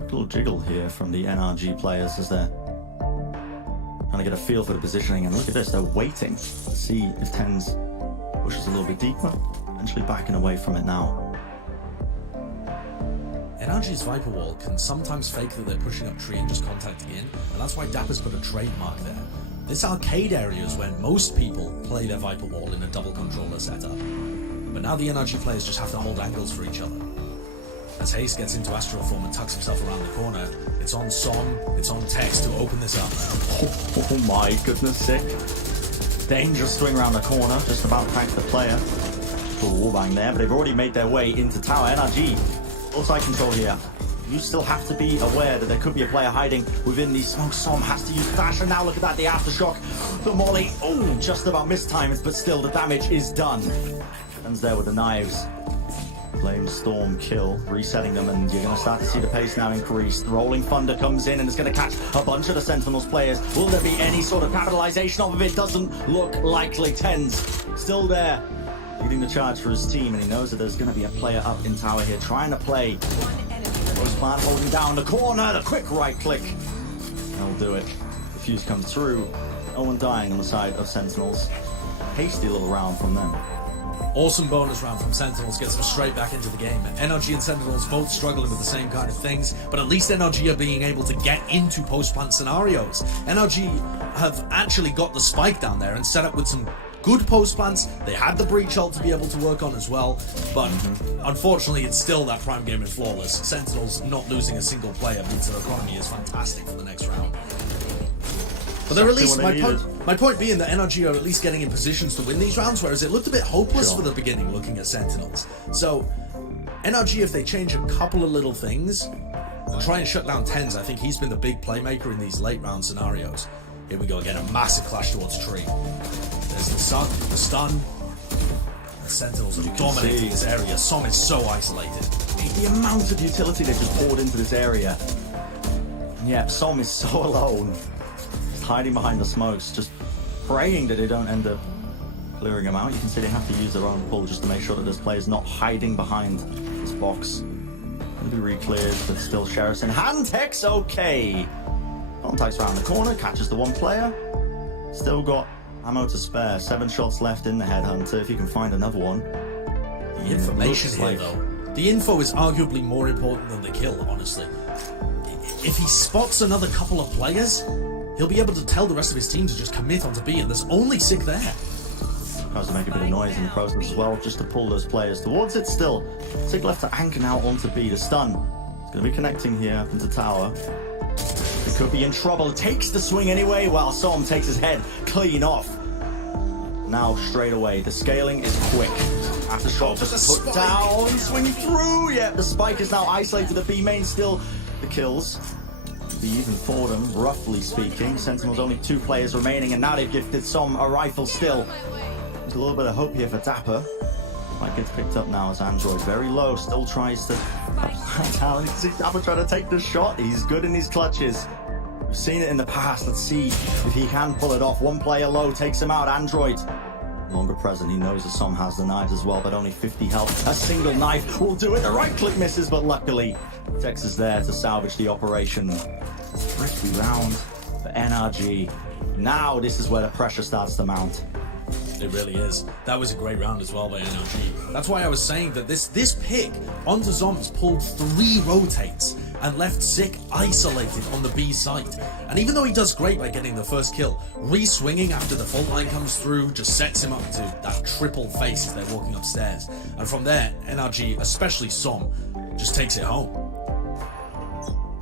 A little jiggle here from the NRG players as they're trying to get a feel for the positioning. And look at this, they're waiting to see if Tens pushes a little bit deeper. Eventually backing away from it now. NRG's Viper Wall can sometimes fake that they're pushing up tree and just contacting in, and that's why Dapper's put a trademark there. This arcade area is when most people play their Viper Wall in a double controller setup. But now the NRG players just have to hold angles for each other. As Haste gets into Astral Form and tucks himself around the corner, it's on Som, it's on Tex to open this up. Oh my goodness, sick. Dangerous swing around the corner, just about to crack the player. Full wallbang there, but they've already made their way into tower. NRG, full side control here. You still have to be aware that there could be a player hiding within these smokes. Som has to use dash, and now look at that, the aftershock. The molly, oh, just about mistimed, but still the damage is done. Ends there with the knives. Flame Storm kill, resetting them, and you're going to start to see the pace now increase. Rolling Thunder comes in and it's going to catch a bunch of the Sentinels players. Will there be any sort of capitalization off of it? Doesn't look likely. Tens still there, leading the charge for his team, and he knows that there's going to be a player up in tower here trying to play. Postman holding down the corner, the quick right click. That'll do it. The fuse comes through. No one dying on the side of Sentinels. Hasty little round from them. Awesome bonus round from Sentinels, gets them straight back into the game. NRG and Sentinels both struggling with the same kind of things, but at least NRG are being able to get into post-plant scenarios. NRG have actually got the spike down there and set up with some good post-plants. They had the breach ult to be able to work on as well, but unfortunately it's still that prime game in Flawless. Sentinels not losing a single player means their economy is fantastic for the next round. But they're at least, my point being that NRG are at least getting in positions to win these rounds, whereas it looked a bit hopeless for the beginning looking at Sentinels. So, NRG, if they change a couple of little things and try and shut down Tens, I think he's been the big playmaker in these late round scenarios. Here we go again, a massive clash towards Tree. There's the stun. The Sentinels are dominating this area. Som is so isolated. The amount of utility they just poured into this area. And yeah, Som is so alone. Hiding behind the smokes, just praying that they don't end up clearing them out. You can see they have to use their own pull just to make sure that this player's not hiding behind this box. It'll be re-cleared, but still Sheriff's in hand. Tex, okay. Contacts around the corner, catches the one player. Still got ammo to spare. 7 shots left in the Headhunter, if you can find another one. The information here, though. The info is arguably more important than the kill, honestly. If he spots another couple of players, he'll be able to tell the rest of his team to just commit onto B, and there's only Sick there. Tries to make a bit of noise in the process as well, just to pull those players towards it still. Sick left to anchor now onto B. The stun is going to be connecting here up into tower. They could be in trouble. Takes the swing anyway, while Som takes his head clean off. Now straight away, the scaling is quick. Aftershock just put down, swing through. Yeah, the spike is now isolated. The B main still the kills. Be even for them, roughly speaking. Sentinels only 2 players remaining, and now they've gifted Som a rifle still. There's a little bit of hope here for Dapper. Might get picked up now as Android very low, still tries to down. You can see Dapper trying to take the shot. He's good in his clutches. We've seen it in the past. Let's see if he can pull it off. 1 player low takes him out. Android longer present. He knows that Som has the knives as well, but only 50 health. A single knife will do it. The right click misses, but luckily Tex is there to salvage the operation. Tricky round for NRG. Now this is where the pressure starts to mount. It really is. That was a great round as well by NRG. That's why I was saying that this pick onto Zoms pulled 3 rotates and left Sick isolated on the B site. And even though he does great by getting the first kill, re-swinging after the fault line comes through just sets him up to that triple face as they're walking upstairs. And from there, NRG, especially Som, just takes it home.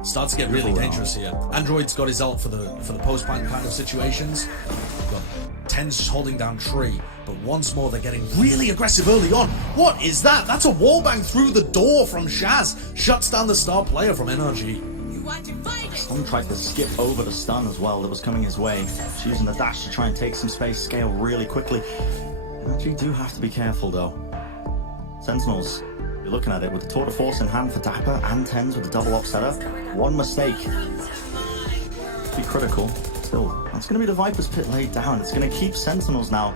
Starts to get really dangerous here. Android's got his ult for the post-plant kind of situations. Got Tens just holding down Tree, but once more they're getting really aggressive early on. What is that? That's a wallbang through the door from Shaz. Shuts down the star player from NRG. Som tried to skip over the stun as well that was coming his way. She's using the dash to try and take some space, scale really quickly. NRG do have to be careful though. Sentinels, you're looking at it with the Tour de Force in hand for Dapper and Tens with the double up setup. One mistake. Be critical. Still, that's going to be the Viper's Pit laid down. It's going to keep Sentinels now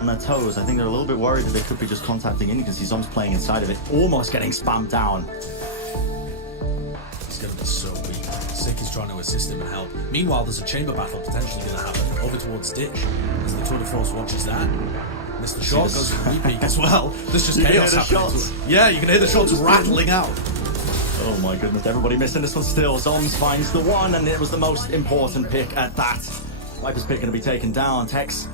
on their toes. I think they're a little bit worried that they could be just contacting in. You can see Zom's playing inside of it, almost getting spammed down. He's going to be so weak. Sick is trying to assist him and help. Meanwhile, there's a chamber battle potentially going to happen over towards Ditch as the Tour de Force watches that. Mr. Shot goes for the peak as well. There's just chaos happening. Yeah, you can hear the shots rattling out. Oh my goodness, everybody missing this one still. Zoms finds the one, and it was the most important pick at that. Viper's Pit going to be taken down. Tex,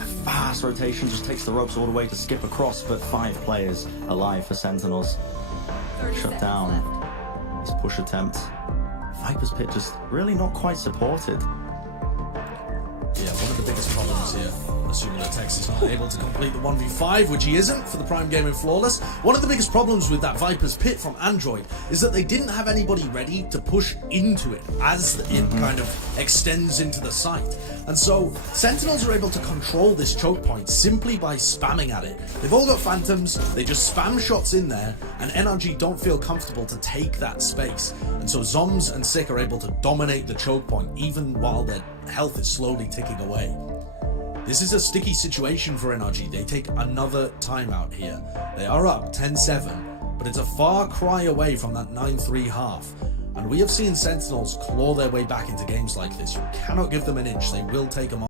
a fast rotation, just takes the ropes all the way to skip across, but 5 players alive for Sentinels. Shut down. This push attempt. Viper's Pit just really not quite supported. Yeah, one of the biggest problems here. Assuming that Tex is not able to complete the 1v5, which he isn't for the Prime Gaming Flawless. One of the biggest problems with that Viper's Pit from Android is that they didn't have anybody ready to push into it as it kind of extends into the site. And so Sentinels are able to control this choke point simply by spamming at it. They've all got Phantoms, they just spam shots in there, and NRG don't feel comfortable to take that space. And so Zoms and Sick are able to dominate the choke point even while their health is slowly ticking away. This is a sticky situation for NRG. They take another timeout here. They are up 10-7, but it's a far cry away from that 9-3 half. And we have seen Sentinels claw their way back into games like this. You cannot give them an inch. They will take them on.